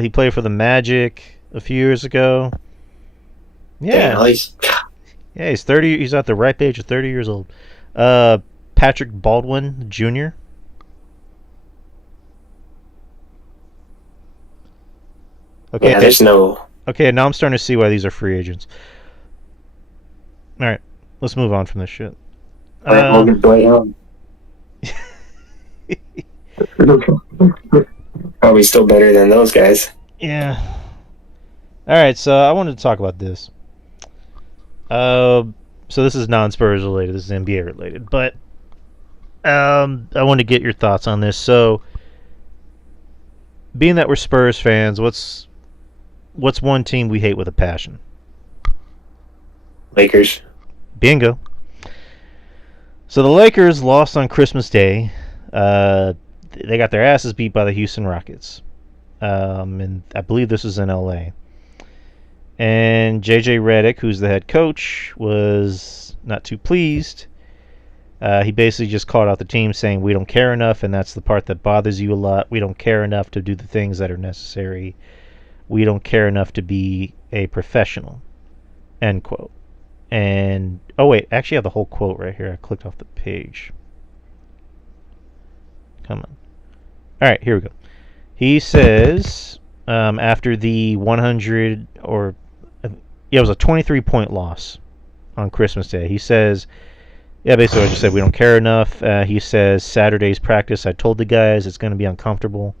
He played for the Magic a few years ago. Yeah. Damn, Yeah, he's 30. He's at the ripe age of 30 years old. Patrick Baldwin Jr. Okay. Yeah, there's no. Okay, now I'm starting to see why these are free agents. All right, let's move on from this shit. Dwight Young. Probably still better than those guys. Yeah. All right, so I wanted to talk about this. So this is non-Spurs related. This is NBA related, but I want to get your thoughts on this. So, being that we're Spurs fans, what's one team we hate with a passion? Lakers. Bingo. So the Lakers lost on Christmas Day. They got their asses beat by the Houston Rockets, and I believe this was in LA. And JJ Redick, who's the head coach, was not too pleased. He basically just called out the team saying, we don't care enough, and that's the part that bothers you a lot. We don't care enough to do the things that are necessary. We don't care enough to be a professional. End quote. And, oh wait, I actually have the whole quote right here. I clicked off the page. Come on. All right, here we go. He says, after the 100 or... Yeah, it was a 23-point loss on Christmas Day. He says, yeah, basically I just said we don't care enough. He says, Saturday's practice, I told the guys it's going to be uncomfortable.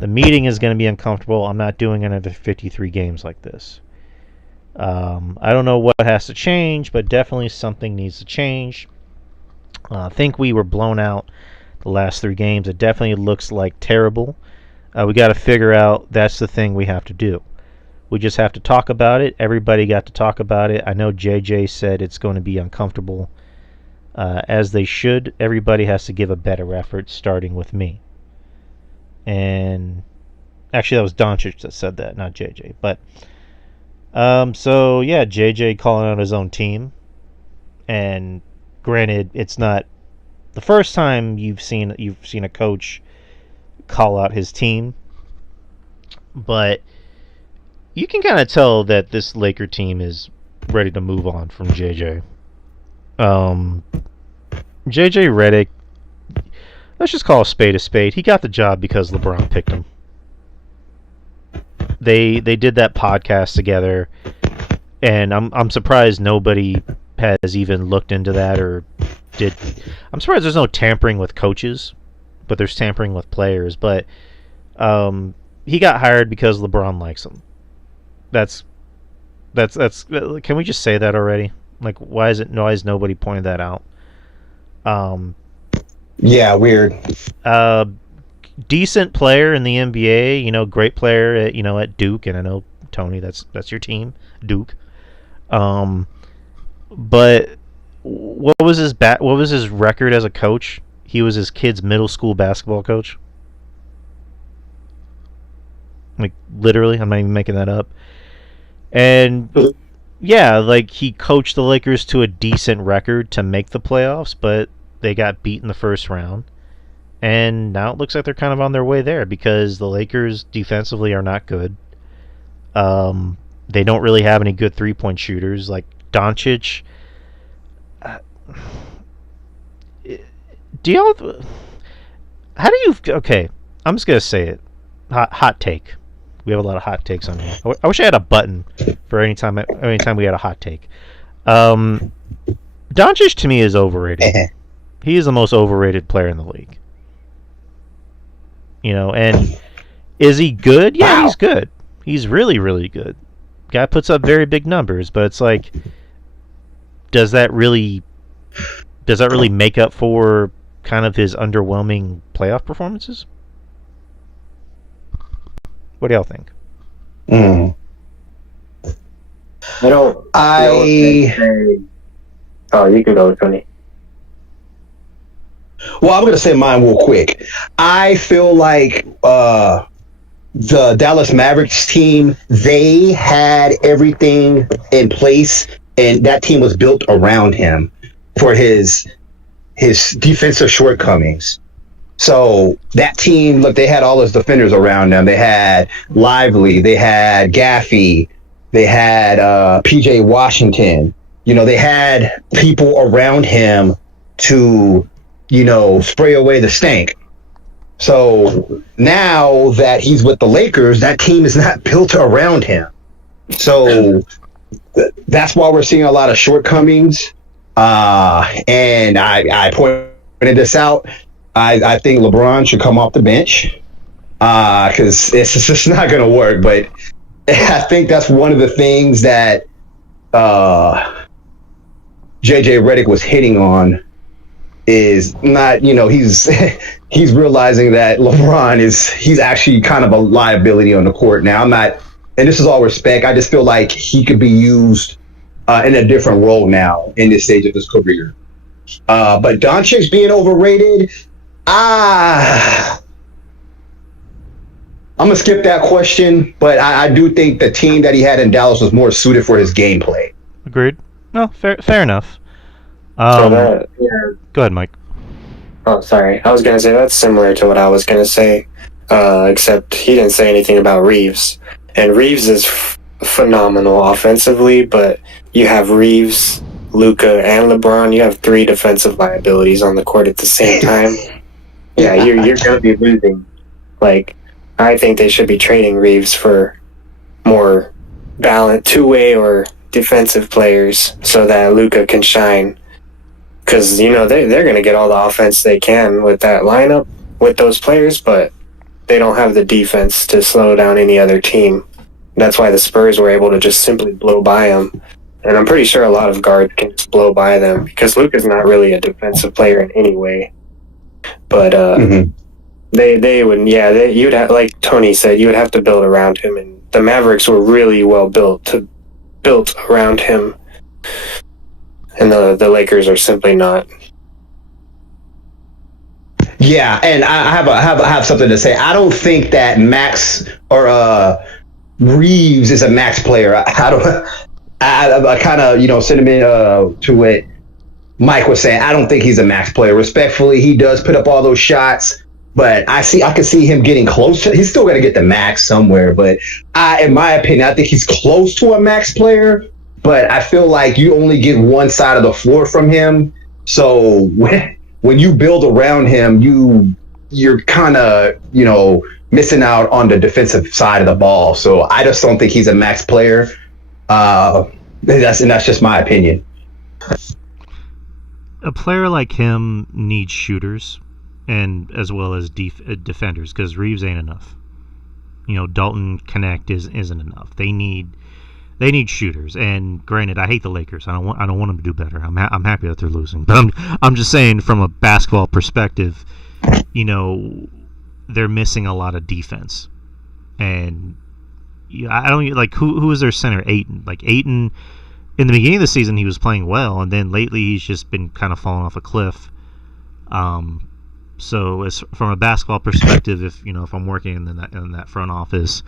The meeting is going to be uncomfortable. I'm not doing another 53 games like this. I don't know what has to change, but definitely something needs to change. I think we were blown out the last 3 games. It definitely looks like terrible. We got to figure out that's the thing we have to do. We just have to talk about it. Everybody got to talk about it. I know JJ said it's going to be uncomfortable, as they should. Everybody has to give a better effort, starting with me. And actually, that was Doncic that said that, not JJ. But so yeah, JJ calling out his own team. And granted, it's not the first time you've seen a coach call out his team, but you can kind of tell that this Laker team is ready to move on from JJ. JJ Redick, let's just call a spade. He got the job because LeBron picked him. They did that podcast together, and I'm surprised nobody has even looked into that or did. I'm surprised there's no tampering with coaches, but there's tampering with players. But he got hired because LeBron likes him. That's. Can we just say that already? Like, why is nobody pointed that out? Yeah, weird. Decent player in the NBA. Great player at Duke, and I know Tony, that's your team, Duke. But what was his record as a coach? He was his kid's middle school basketball coach. Like, literally, I'm not even making that up. And yeah, like, he coached the Lakers to a decent record to make the playoffs, but they got beat in the first round. And now it looks like they're kind of on their way there because the Lakers defensively are not good. They don't really have any good three-point shooters. Like Doncic. Okay, I'm just going to say it. Hot take. We have a lot of hot takes on here. I wish I had a button for any time we had a hot take. Doncic to me is overrated. He is the most overrated player in the league. And is he good? Yeah, he's good. He's really, really good. Guy puts up very big numbers, but it's like, does that really make up for kind of his underwhelming playoff performances? What do y'all think? Oh, you can go, Tony. Well, I'm going to say mine real quick. I feel like the Dallas Mavericks team, they had everything in place, and that team was built around him for his defensive shortcomings. So that team, look, they had all those defenders around them. They had Lively, they had Gaffey, they had PJ Washington. They had people around him to, spray away the stank. So now that he's with the Lakers, that team is not built around him. So that's why we're seeing a lot of shortcomings. And I pointed this out. I think LeBron should come off the bench because it's just not going to work. But I think that's one of the things that JJ Redick was hitting on is not, he's he's realizing that LeBron he's actually kind of a liability on the court now. I'm not, and this is all respect. I just feel like he could be used in a different role now in this stage of his career. But Doncic being overrated, I'm gonna skip that question. But I do think the team that he had in Dallas was more suited for his gameplay. Agreed. No, fair enough. Yeah. Go ahead, Mike. Oh, sorry. I was going to say that's similar to what I was going to say, except he didn't say anything about Reeves. And Reeves is phenomenal offensively, but you have Reeves, Luka, and LeBron. You have 3 defensive liabilities on the court at the same time. Yeah, you're going to be losing. Like, I think they should be trading Reeves for more balanced two-way or defensive players so that Luka can shine. Because, they're going to get all the offense they can with that lineup, with those players, but they don't have the defense to slow down any other team. That's why the Spurs were able to just simply blow by them. And I'm pretty sure a lot of guards can just blow by them, because Luka's not really a defensive player in any way. But they would, you'd have, like Tony said, you would have to build around him, and the Mavericks were really well built around him. And the Lakers are simply not. Yeah, and I have something to say. I don't think that Max or Reeves is a max player. I kind of sentiment to what Mike was saying. I don't think he's a max player. Respectfully, he does put up all those shots, but I can see him getting close to. He's still got to get the max somewhere, but in my opinion, I think he's close to a max player. But I feel like you only get one side of the floor from him. So when you build around him, you're kind of, missing out on the defensive side of the ball. So I just don't think he's a max player. That's just my opinion. A player like him needs shooters, and as well as defenders, because Reeves ain't enough. Dalton Connect isn't enough. They need shooters. And granted, I hate the Lakers. I don't want them to do better. I'm happy that they're losing. But I'm just saying, from a basketball perspective, they're missing a lot of defense. And I don't like who is their center? Ayton. Like Ayton, in the beginning of the season, he was playing well, and then lately he's just been kind of falling off a cliff. So as from a basketball perspective, if I'm working in that front office,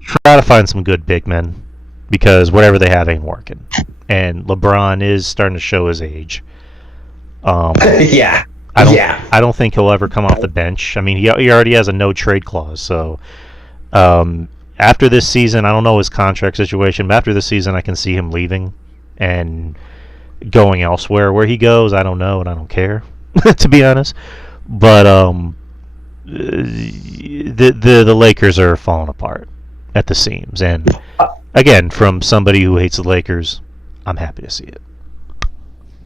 try to find some good big men, because whatever they have ain't working. And LeBron is starting to show his age. Yeah. I don't think he'll ever come off the bench. I mean, he already has a no trade clause. So after this season, I don't know his contract situation, but after this season, I can see him leaving and going elsewhere. Where he goes, I don't know, and I don't care, to be honest. But the Lakers are falling apart at the seams, and again, from somebody who hates the Lakers, I'm happy to see it.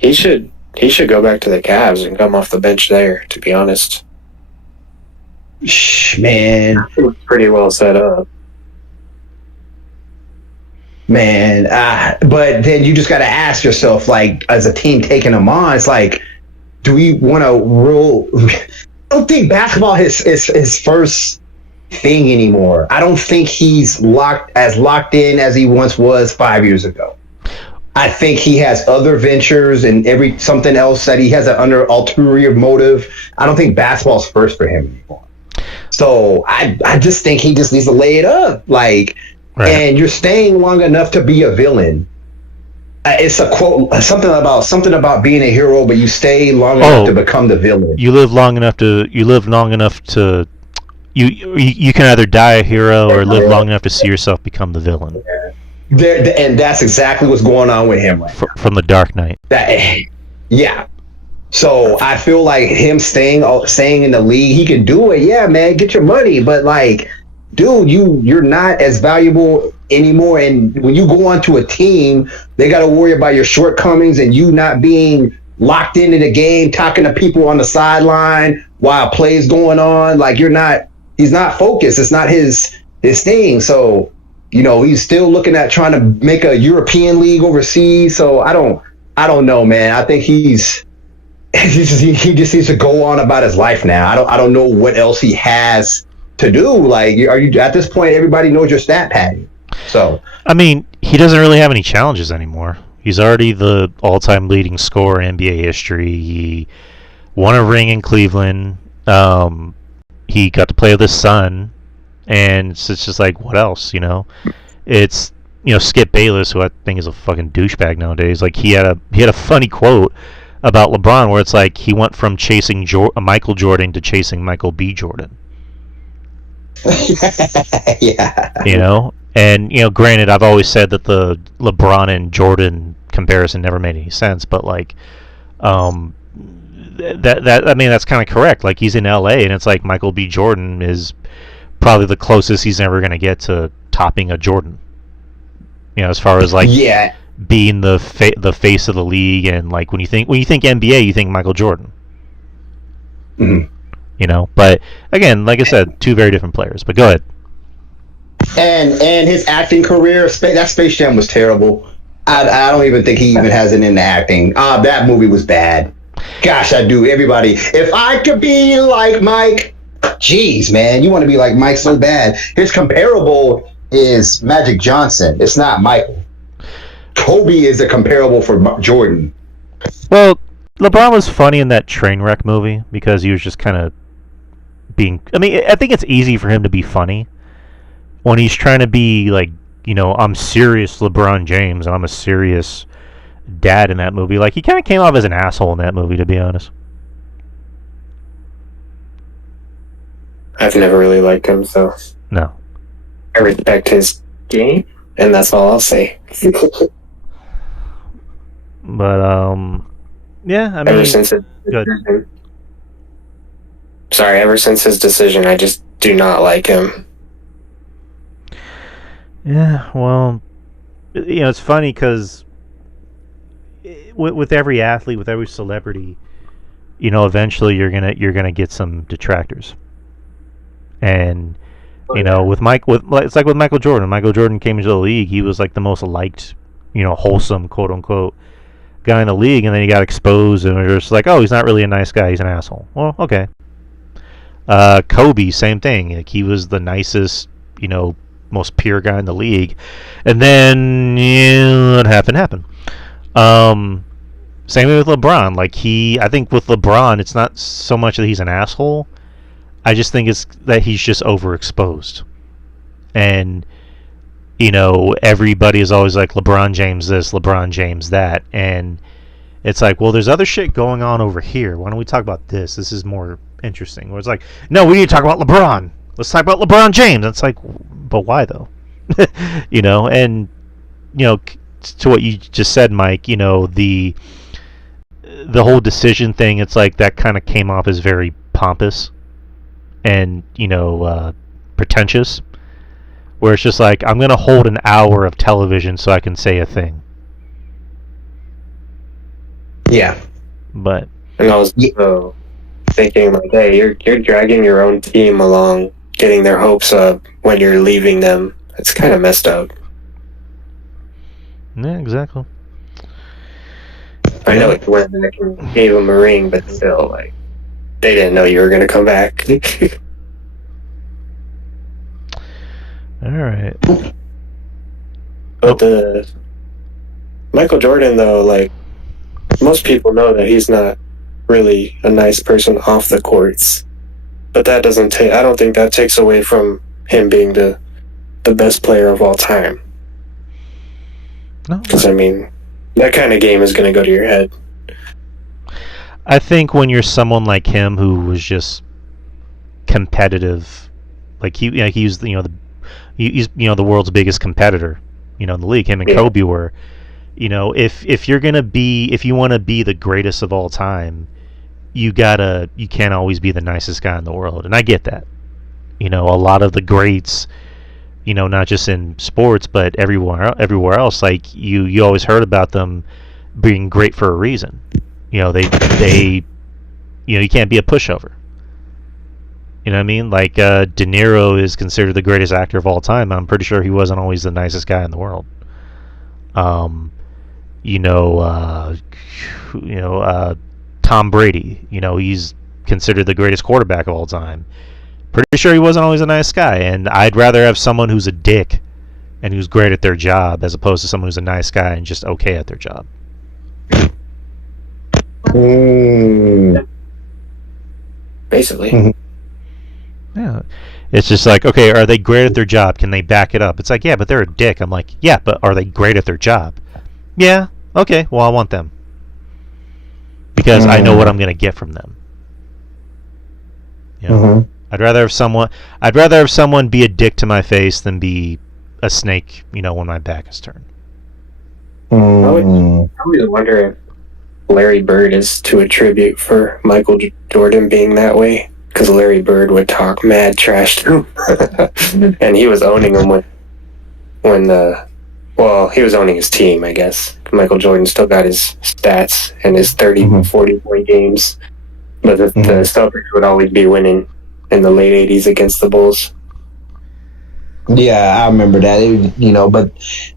He should go back to the Cavs and come off the bench there, to be honest. Man. Pretty well set up. Man, but then you just got to ask yourself, like, as a team taking him on, it's like, do we want to rule? I don't think basketball is his first thing anymore. I don't think he's locked in as he once was 5 years ago. I think he has other ventures and something else that he has an ulterior motive. I don't think basketball's first for him anymore. So I just think he just needs to lay it up, like, right. And you're staying long enough to be a villain. It's a quote, something about being a hero, but you stay long enough to become the villain. You live long enough to. You can either die a hero or live long enough to see yourself become the villain. And that's exactly what's going on with him right now. From the Dark Knight. Yeah. So I feel like him staying in the league, he can do it. Yeah, man, get your money, but like, dude, you're not as valuable anymore. And when you go onto a team, they got to worry about your shortcomings and you not being locked into the game, talking to people on the sideline, while plays going on. Like he's not focused. It's not his thing. So, he's still looking at trying to make a European league overseas. So I don't know, man. I think he just needs to go on about his life now. I don't know what else he has to do. Like, are you at this point? Everybody knows your stat pattern. So I mean, he doesn't really have any challenges anymore. He's already the all-time leading scorer in NBA history. He won a ring in Cleveland. He got to play with his son, and it's just like, what else? It's Skip Bayless, who I think is a fucking douchebag nowadays. Like he had a funny quote about LeBron where it's like he went from chasing Michael Jordan to chasing Michael B. Jordan. Yeah. And granted, I've always said that the LeBron and Jordan comparison never made any sense, but like, that's kind of correct. Like he's in LA, and it's like Michael B. Jordan is probably the closest he's ever going to get to topping a Jordan. As far as like being the face of the league, and like when you think NBA, you think Michael Jordan. Mm-hmm. But again, like I said, two very different players. But go ahead. And his acting career, that Space Jam was terrible. I don't even think he even has it in the acting. That movie was bad. Gosh, I do. Everybody, if I could be like Mike, jeez, man, you want to be like Mike so bad. His comparable is Magic Johnson. It's not Michael. Kobe is a comparable for Jordan. Well, LeBron was funny in that Trainwreck movie because he was just kind of being. I mean, I think it's easy for him to be funny when he's trying to be like, I'm serious LeBron James and I'm a serious dad in that movie. Like, he kind of came off as an asshole in that movie, to be honest. I've never really liked him, so No. I respect his game, and that's all I'll say. But yeah, I mean, ever since his decision, ever since his decision, I just do not like him. Yeah, well, it's funny because with every athlete, with every celebrity, eventually you're gonna get some detractors. And it's like with Michael Jordan. Michael Jordan came into the league. He was like the most liked, wholesome, quote unquote, guy in the league, and then he got exposed, and they're just like, oh, he's not really a nice guy. He's an asshole. Well, okay. Kobe, same thing. Like, he was the nicest, most pure guy in the league, and then what happened. Same way with LeBron. Like I think with LeBron, it's not so much that he's an asshole. I just think it's that he's just overexposed, and everybody is always like LeBron James this, LeBron James that, and it's like, well, there's other shit going on over here. Why don't we talk about this? This is more interesting. Where it's like, no, we need to talk about LeBron. Let's talk about LeBron James. It's like, but why though? And to what you just said, Mike, the whole decision thing, it's like that kind of came off as very pompous and pretentious, where it's just like, I'm gonna hold an hour of television so I can say a thing. Yeah. But And I was thinking, like, hey, you're dragging your own team along, getting their hopes up when you're leaving them. It's kind of messed up. yeah, exactly. I know you went back and gave them a ring, but still, like, they didn't know you were going to come back. All right. But the Michael Jordan, though, like, most people know that he's not really a nice person off the courts. But that doesn't take. I don't think that takes away from him being the best player of all time. No. Because, I mean, that kind of game is going to go to your head. I think when you're someone like him who was just competitive, like he's he's the world's biggest competitor, in the league. Him and Kobe were, if you want to be the greatest of all time, you can't always be the nicest guy in the world, and I get that. A lot of the greats, not just in sports but everywhere else, like you always heard about them being great for a reason. They you can't be a pushover. You know what I mean? Like De Niro is considered the greatest actor of all time. I'm pretty sure he wasn't always the nicest guy in the world. You know, Tom Brady. You know, he's considered the greatest quarterback of all time. Pretty sure he wasn't always a nice guy, and I'd rather have someone who's a dick and who's great at their job as opposed to someone who's a nice guy and just okay at their job. Basically. Mm-hmm. Yeah. It's just like, okay, are they great at their job? Can they back it up? It's like, yeah, but they're a dick. I'm like, yeah, but are they great at their job? Yeah. Okay. Well, I want them because I know what I'm going to get from them. You know, I'd rather have someone be a dick to my face than be a snake. You know, when my back is turned. I would wonder if Larry Bird is to attribute for Michael Jordan being that way, because Larry Bird would talk mad trash to him, and he was owning him when he was owning his team, I guess. Michael Jordan still got his stats and his 30, 40 point games, but the Celtics would always be winning in the late 80s against the Bulls. Yeah, I remember that. But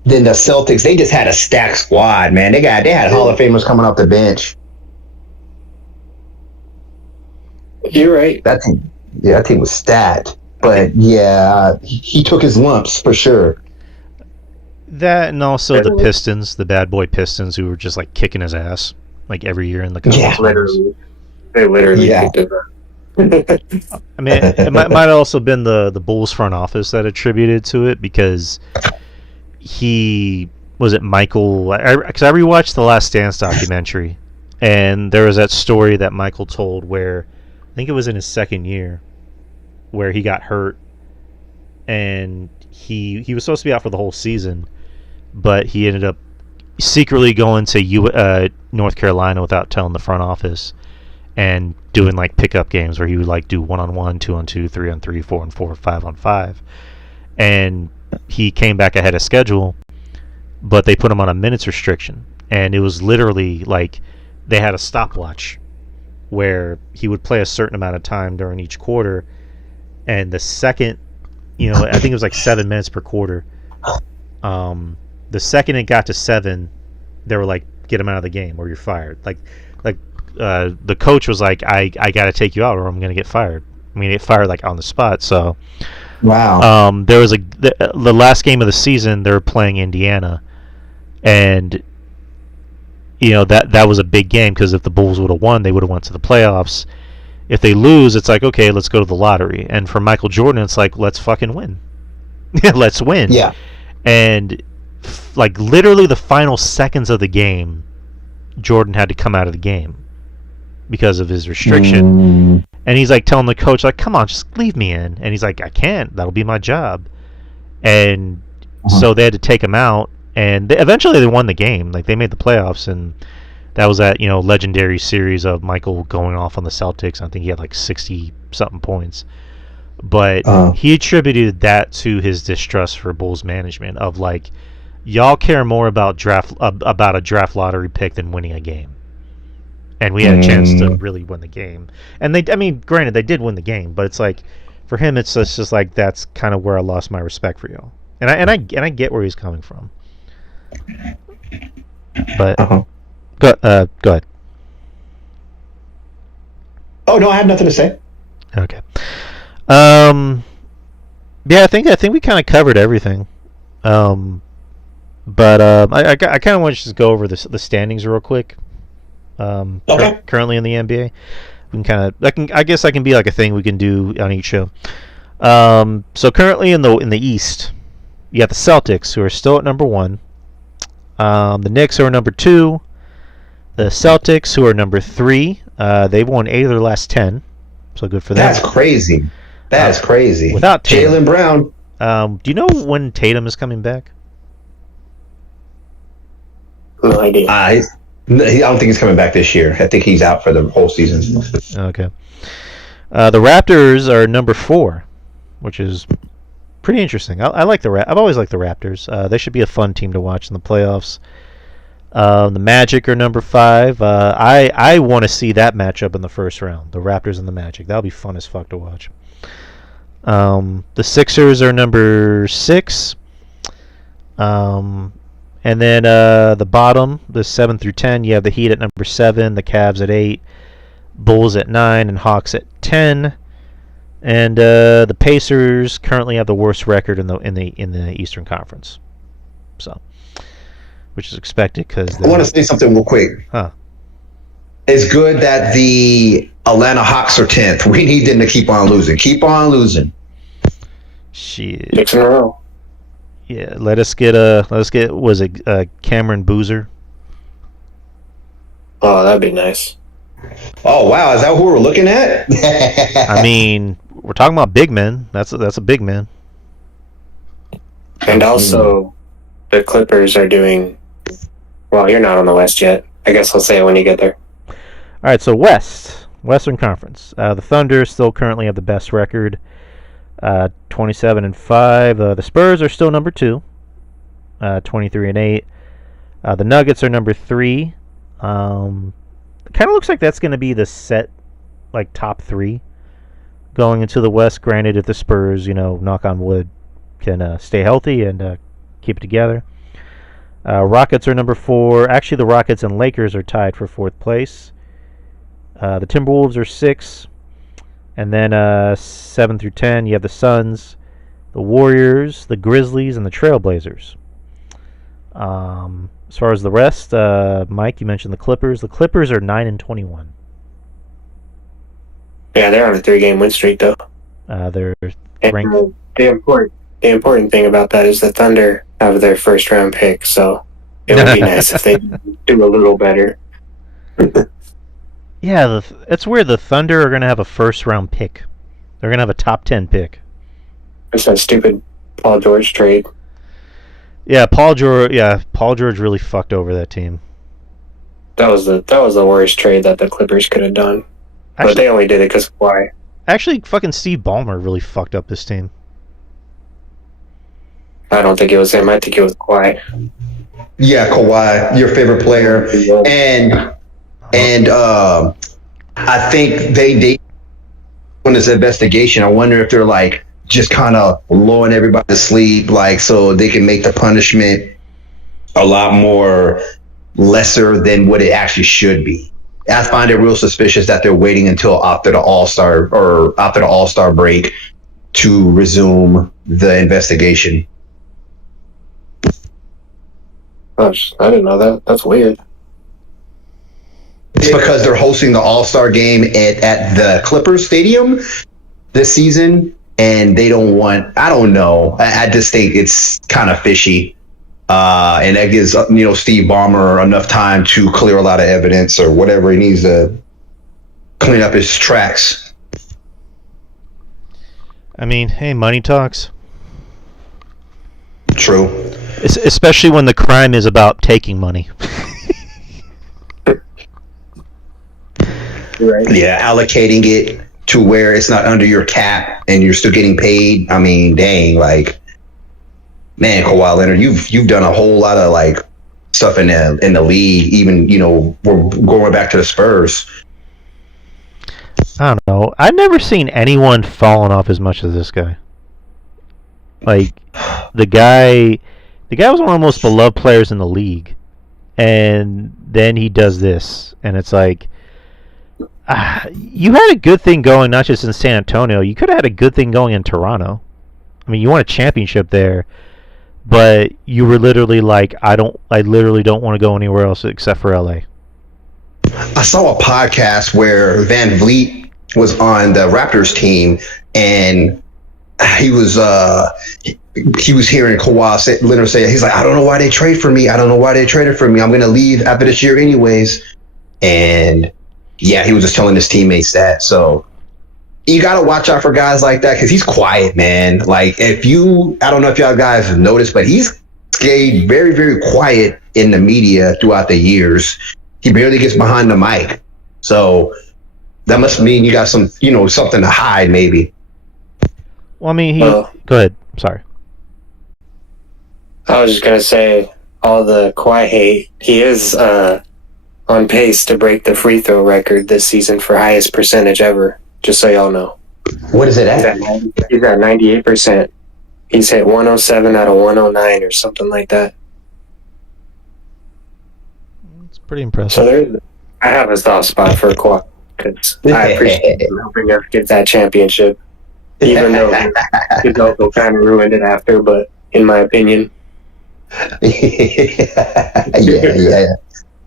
then the Celtics, they just had a stacked squad, man. They had Hall of Famers coming off the bench. You're right. That team was stacked. But yeah, he took his lumps for sure. That and also the Pistons, the bad boy Pistons, who were just like kicking his ass like every year in the conference. Yeah, they literally kicked his ass. I mean, it might have also been the Bulls front office that attributed to it because Michael? Because I rewatched the Last Dance documentary, and there was that story that Michael told where I think it was in his second year where he got hurt, and he was supposed to be out for the whole season, but he ended up secretly going to North Carolina without telling the front office. And doing like pickup games where he would like do 1-on-1, 2-on-2, 3-on-3, 4-on-4, 5-on-5, and he came back ahead of schedule, but they put him on a minutes restriction, and it was literally like they had a stopwatch where he would play a certain amount of time during each quarter, and the second, I think it was like 7 minutes per quarter. The second it got to 7, they were like, "Get him out of the game, or you're fired." The coach was like, I got to take you out or I'm going to get fired. I mean, get fired like on the spot. So, wow. There was the last game of the season, they were playing Indiana, and that was a big game because if the Bulls would have won, they would have went to the playoffs. If they lose, it's like, okay, let's go to the lottery. And for Michael Jordan, it's like, let's fucking win. Let's win. Yeah. And like literally the final seconds of the game, Jordan had to come out of the game because of his restriction. And he's like telling the coach, like, come on, just leave me in. And he's like, I can't, that'll be my job. And so they had to take him out, and eventually they won the game. Like, they made the playoffs, and that was that legendary series of Michael going off on the Celtics. I think he had like 60 something points, but he attributed that to his distrust for Bulls management of like, y'all care more about a draft lottery pick than winning a game. And we had a chance to really win the game. And granted, they did win the game, but it's like, for him, it's just like, that's kind of where I lost my respect for y'all. And I get where he's coming from. But go ahead. Oh no, I have nothing to say. Okay. Yeah, I think we kind of covered everything. But I kind of want to just go over the standings real quick. Okay. Currently in the NBA, we can I guess that can be like a thing we can do on each show. So currently in the East, you got the Celtics, who are still at number 1. The Knicks, who are number 2. The Celtics, who are number 3. They've won 8 of their last 10, so good for them. That's crazy. That's crazy. Without Jaylen Brown. Do you know when Tatum is coming back? No idea. I don't think he's coming back this year. I think he's out for the whole season. Okay. The Raptors are number 4, which is pretty interesting. I like I've always liked the Raptors. They should be a fun team to watch in the playoffs. The Magic are number 5. I want to see that matchup in the first round. The Raptors and the Magic. That'll be fun as fuck to watch. The Sixers are number 6. And then the bottom, the 7 through 10, you have the Heat at number 7, the Cavs at 8, Bulls at 9, and Hawks at 10. And the Pacers currently have the worst record in the Eastern Conference. So, which is expected because I want to say something real quick. It's good that the Atlanta Hawks are 10th. We need them to keep on losing. Keep on losing. Shit. 6 in a row. Yeah, let us get was it Cameron Boozer? Oh, that'd be nice. Oh wow, is that who we're looking at? I mean, we're talking about big men. That's a big man. And also, the Clippers are doing well. You're not on the West yet. I guess I'll say it when you get there. All right, so Western Conference. The Thunder still currently have the best record. 27-5. The Spurs are still number 2, 23-8. The Nuggets are number 3. Kind of looks like that's going to be the set, like top 3 going into the West. Granted, if the Spurs, knock on wood, can stay healthy and keep it together. Rockets are number 4. Actually, the Rockets and Lakers are tied for 4th place. The Timberwolves are 6. And then 7 through 10, you have the Suns, the Warriors, the Grizzlies, and the Trailblazers. As far as the rest, Mike, you mentioned the Clippers. The Clippers are 9-21. Yeah, they're on a 3-game win streak, though. They're and ranked. The important thing about that is the Thunder have their first-round pick, so it would be nice if they do a little better. Yeah, it's weird. The Thunder are going to have a first-round pick. They're going to have a top 10 pick. It's that stupid Paul George trade. Yeah, Paul George really fucked over that team. That was the worst trade that the Clippers could have done. But they only did it because of Kawhi. Actually, fucking Steve Ballmer really fucked up this team. I don't think it was him. I think it was Kawhi. Yeah, Kawhi, your favorite player, and I think they on this investigation. I wonder if they're like just kind of lulling everybody to sleep, like so they can make the punishment a lot more lesser than what it actually should be. I find it real suspicious that they're waiting until after the All-Star break to resume the investigation. Gosh, I didn't know that. That's weird. It's because they're hosting the All-Star game at the Clippers Stadium this season, and they don't want. I don't know. I just think it's kind of fishy, and that gives Steve Ballmer enough time to clear a lot of evidence or whatever he needs to clean up his tracks. I mean, hey, money talks. True. Especially when the crime is about taking money. Right. Yeah, allocating it to where it's not under your cap and you're still getting paid. I mean, dang, like, man, Kawhi Leonard, you've done a whole lot of like stuff in the league. Even we're going back to the Spurs. I don't know. I've never seen anyone falling off as much as this guy. Like, the guy was one of the most beloved players in the league, and then he does this, and it's like, you had a good thing going, not just in San Antonio. You could have had a good thing going in Toronto. I mean, you won a championship there, but you were literally like, I literally don't want to go anywhere else except for LA. I saw a podcast where Van Vliet was on the Raptors team, and he was hearing Kawhi Leonard say, he's like, I don't know why they trade for me. I don't know why they traded for me. I'm going to leave after this year anyways. And yeah, he was just telling his teammates that. So you got to watch out for guys like that because he's quiet, man. Like I don't know if y'all guys have noticed, but he's stayed very, very quiet in the media throughout the years. He barely gets behind the mic. So that must mean you got some, something to hide maybe. Well, I mean, go ahead. Sorry. I was just going to say, all the Kawhi hate, he is on pace to break the free throw record this season for highest percentage ever, just so y'all know. What is it He's at? he's at 98%. He's hit 107 out of 109 or something like that. It's pretty impressive. So I have a soft spot for Kawhi because I appreciate him helping us get that championship, even though his also kind of ruined it after. But in my opinion, yeah.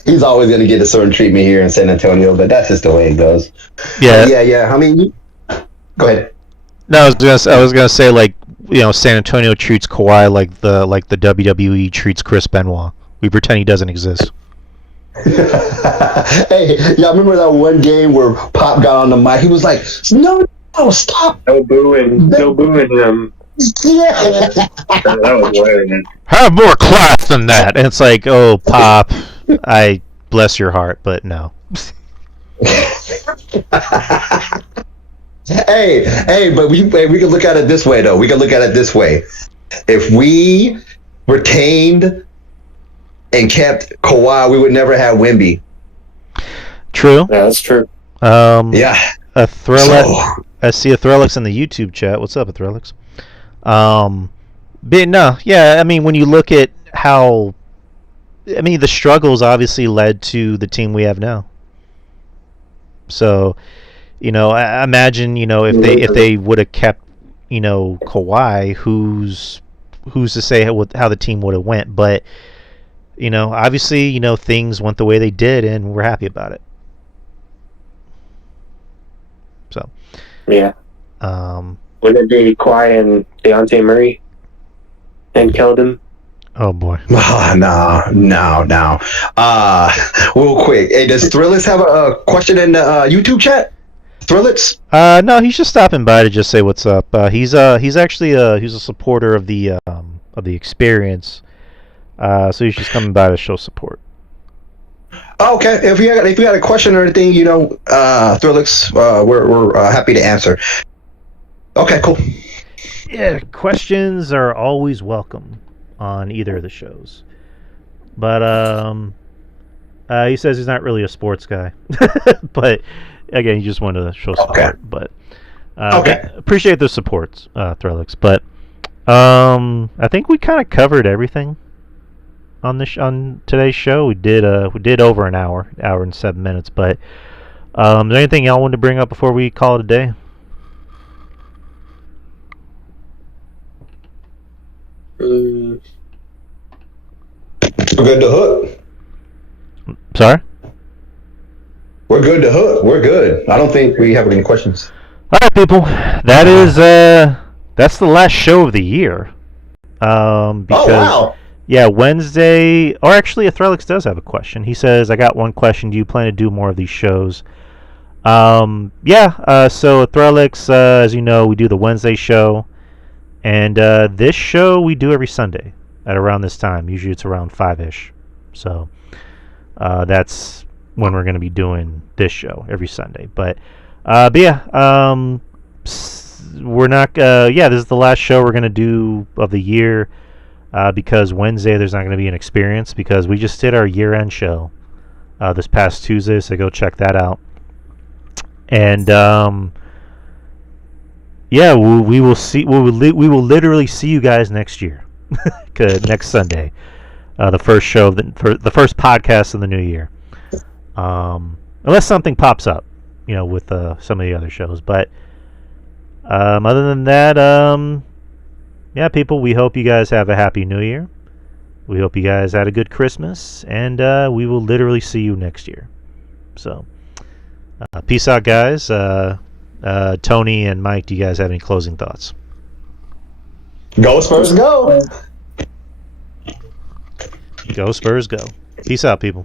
He's always going to get a certain treatment here in San Antonio, but that's just the way it goes. Yeah. Yeah. I mean, go ahead. No, I was gonna say, like, San Antonio treats Kawhi like the WWE treats Chris Benoit. We pretend he doesn't exist. Hey, y'all remember that one game where Pop got on the mic? He was like, "No, stop! no booing him." Yeah. That was weird. Have more class than that. And it's like, oh, Pop, I bless your heart, but no. Hey, but we can look at it this way, though. We can look at it this way. If we retained and kept Kawhi, we would never have Wemby. True. Yeah, that's true. Yeah. A Thrillex. I see a Thrillex in the YouTube chat. What's up, a Thrillex? But no, yeah. I mean, when you look at how, the struggles obviously led to the team we have now. So, I imagine, if they would have kept, Kawhi, who's to say how the team would have went? But, obviously, things went the way they did, and we're happy about it. So. Yeah. Would it be Kawhi and Dejounte Murray and Keldon? Oh boy. No. Real quick. Hey, does Thrillers have a question in the YouTube chat? Thrillers? No, he's just stopping by to just say what's up. He's actually he's a supporter of the experience. So he's just coming by to show support. Okay. If you got a question or anything, Thrillers, we're happy to answer. Okay, cool. Yeah, questions are always welcome on either of the shows. But he says he's not really a sports guy. But again, he just wanted to show support. Okay. But okay. Appreciate the support, Thrillix. But I think we kind of covered everything on today's show. We did over an hour and 7 minutes. But is there anything y'all wanted to bring up before we call it a day? We're good to hook. Sorry? We're good to hook. We're good. I don't think we have any questions. All right, people. That's the last show of the year. Because, oh, wow. Yeah, Wednesday... Or actually, Threllix does have a question. He says, I got one question. Do you plan to do more of these shows? So Threllix, as you know, we do the Wednesday show. And this show we do every Sunday at around this time. Usually it's around 5-ish. So that's when we're going to be doing this show every Sunday. But yeah, we're not... this is the last show we're going to do of the year because Wednesday there's not going to be an experience because we just did our year-end show this past Tuesday, so go check that out. And... yeah, we will see. We will literally see you guys next year, next Sunday, the first show, the first podcast of the new year, unless something pops up, with some of the other shows. But other than that, yeah, people, we hope you guys have a happy New Year. We hope you guys had a good Christmas, and we will literally see you next year. So, peace out, guys. Tony and Mike, do you guys have any closing thoughts? Go Spurs, go! Go Spurs, go. Peace out, people.